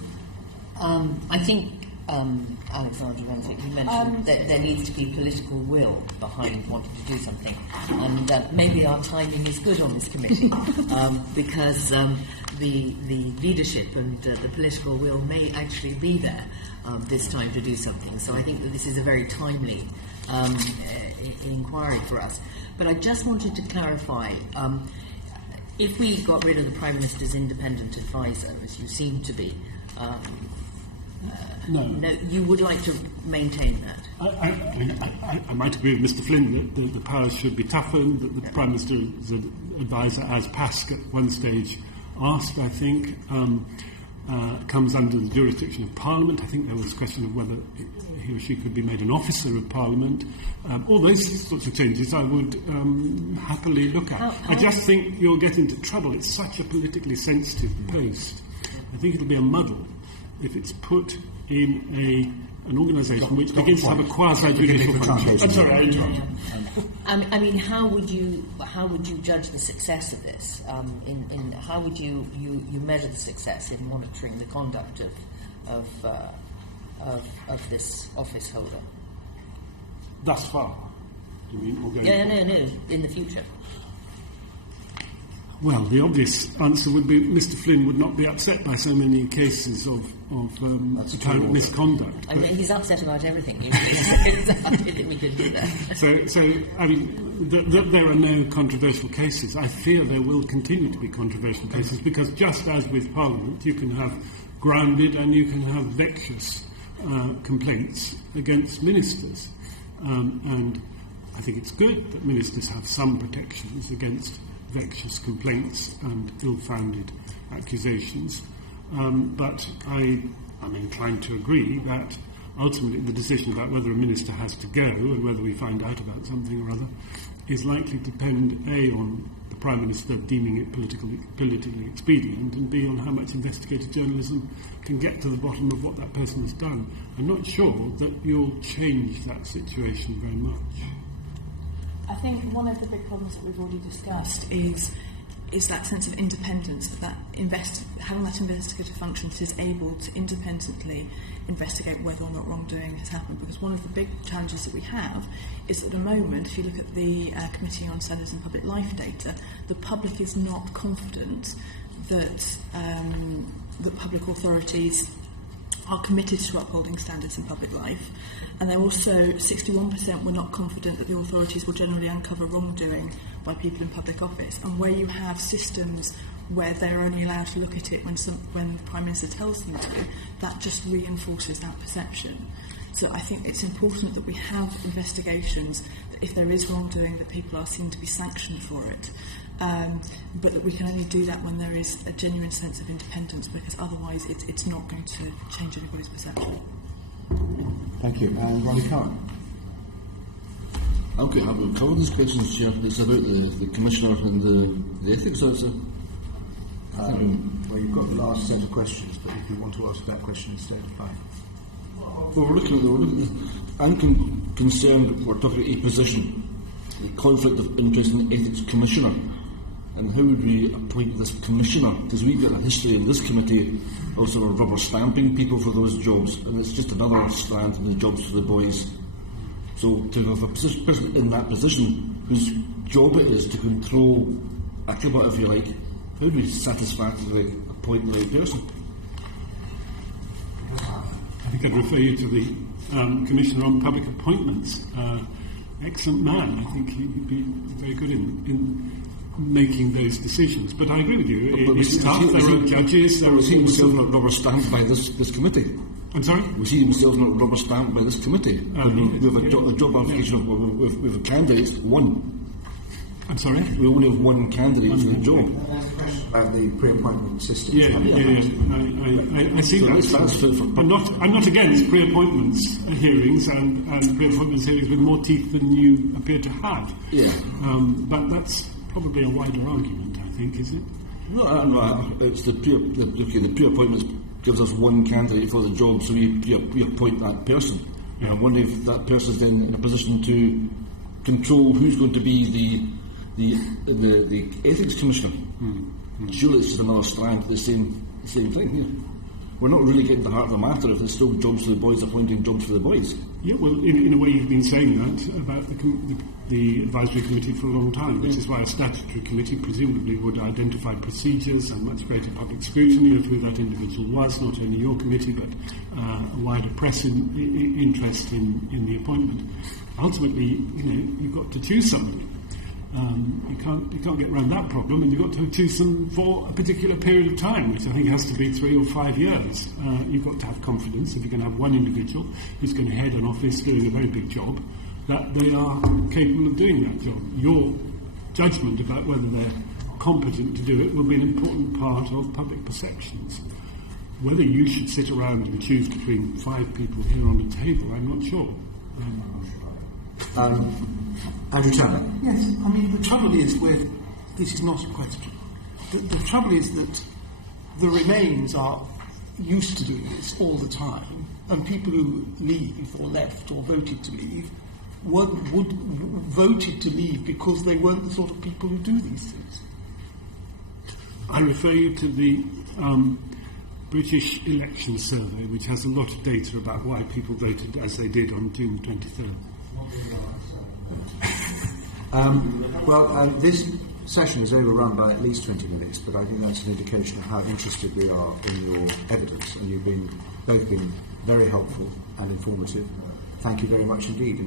I think Alexandra Renzick, you mentioned that there needs to be political will behind wanting to do something, and maybe our timing is good on this committee because the leadership and the political will may actually be there this time to do something. So I think that this is a very timely inquiry for us. But I just wanted to clarify, if we got rid of the Prime Minister's independent advisor, as you seem to be, no, you would like to maintain that? I might agree with Mr. Flynn that the powers should be toughened, that the Prime Minister's advisor, as Pask at one stage asked, I think, comes under the jurisdiction of Parliament. I think there was a question of whether he or she could be made an officer of Parliament. All those sorts of changes I would happily look at. I just think you'll get into trouble. It's such a politically sensitive post. I think it'll be a muddle. if it's put in an organisation which begins to have a quasi-judicial function. I'm sorry, I interrupted. I mean, how would you judge the success of this? In how would you measure the success in monitoring the conduct of this office holder? Thus far, you mean? Or going No, in the future. Well, the obvious answer would be Mr. Flynn would not be upset by so many cases of apparent misconduct. I mean, he's upset about everything. I didn't think we could do that. So I mean, there are no controversial cases. I fear there will continue to be controversial cases because just as with Parliament, you can have grounded and you can have vexatious complaints against ministers. And I think it's good that ministers have some protections against vexatious complaints and ill-founded accusations. But I'm inclined to agree that ultimately the decision about whether a minister has to go and whether we find out about something or other is likely to depend, A, on the Prime Minister deeming it politically expedient, and B, on how much investigative journalism can get to the bottom of what that person has done. I'm not sure that you'll change that situation very much. I think one of the big problems that we've already discussed is that sense of independence, having that investigative function that is able to independently investigate whether or not wrongdoing has happened. Because one of the big challenges that we have is at the moment, if you look at the Committee on Standards in Public Life data, the public is not confident that public authorities are committed to upholding standards in public life, and they're also 61% were not confident that the authorities will generally uncover wrongdoing by people in public office. And where you have systems where they're only allowed to look at it when the Prime Minister tells them to, that just reinforces that perception. So I think it's important that we have investigations, that if there is wrongdoing, that people are seen to be sanctioned for it. But that we can only do that when there is a genuine sense of independence, because otherwise it's not going to change anybody's perception. Thank you. And Ronnie Curran. Okay, I've got a couple of these questions here. It's about the Commissioner and the Ethics Officer. Well, you've got the last set of questions, but if you want to ask that question instead, fine. Well, we're looking at I'm concerned we're talking about a position, the conflict of interest in the Ethics Commissioner. And how would we appoint this Commissioner? Because we've got a history in this committee of sort of rubber stamping people for those jobs, and it's just another strand in the jobs for the boys. So to have a person in that position whose job it is to control ACoBA, if you like, how do we satisfactorily appoint the right person? I think I'd refer you to the Commissioner on Public Appointments. Excellent man. I think he'd be very good in making those decisions. But I agree with you. It's tough. There are judges. Was he himself not rubber stamped by this committee? I'm sorry? Was he himself not rubber stamped by this committee? We have a job application with a candidate, one. I'm sorry? We only have one candidate for the job. About the pre-appointment system. Yeah. I see that. I'm not against pre-appointments hearings and pre-appointments hearings with more teeth than you appear to have. Yeah. But that's probably a wider argument, I think, is it? No, it's the pre-appointments gives us one candidate for the job, so we appoint that person. And I wonder if that person is then in a position to control who's going to be the ethics commissioner. Surely it's just another strand of the same thing here. We're not really getting to the heart of the matter if there's still jobs for the boys appointing jobs for the boys. Yeah, well, in a way you've been saying that about the advisory committee for a long time, which is why a statutory committee presumably would identify procedures and much greater public scrutiny of who that individual was, not only your committee but a wider press interest in the appointment. Ultimately, you've got to choose somebody. You can't get around that problem, and you've got to choose them for a particular period of time, which I think has to be 3 or 5 years. You've got to have confidence if you're going to have one individual who's going to head an office doing a very big job, that they are capable of doing that job. Your judgment about whether they're competent to do it will be an important part of public perceptions. Whether you should sit around and choose between 5 people here on the table, I'm not sure. Andrew Chandler. Yes, I mean, the trouble is where this is not a question. The trouble is that the remains are used to doing this all the time, and people who leave or left or voted to leave voted to leave because they weren't the sort of people who do these things. I refer you to the British election survey, which has a lot of data about why people voted as they did on June 23rd. This session is overrun by at least 20 minutes, but I think that's an indication of how interested we are in your evidence, and you've both been very helpful and informative. Thank you very much indeed.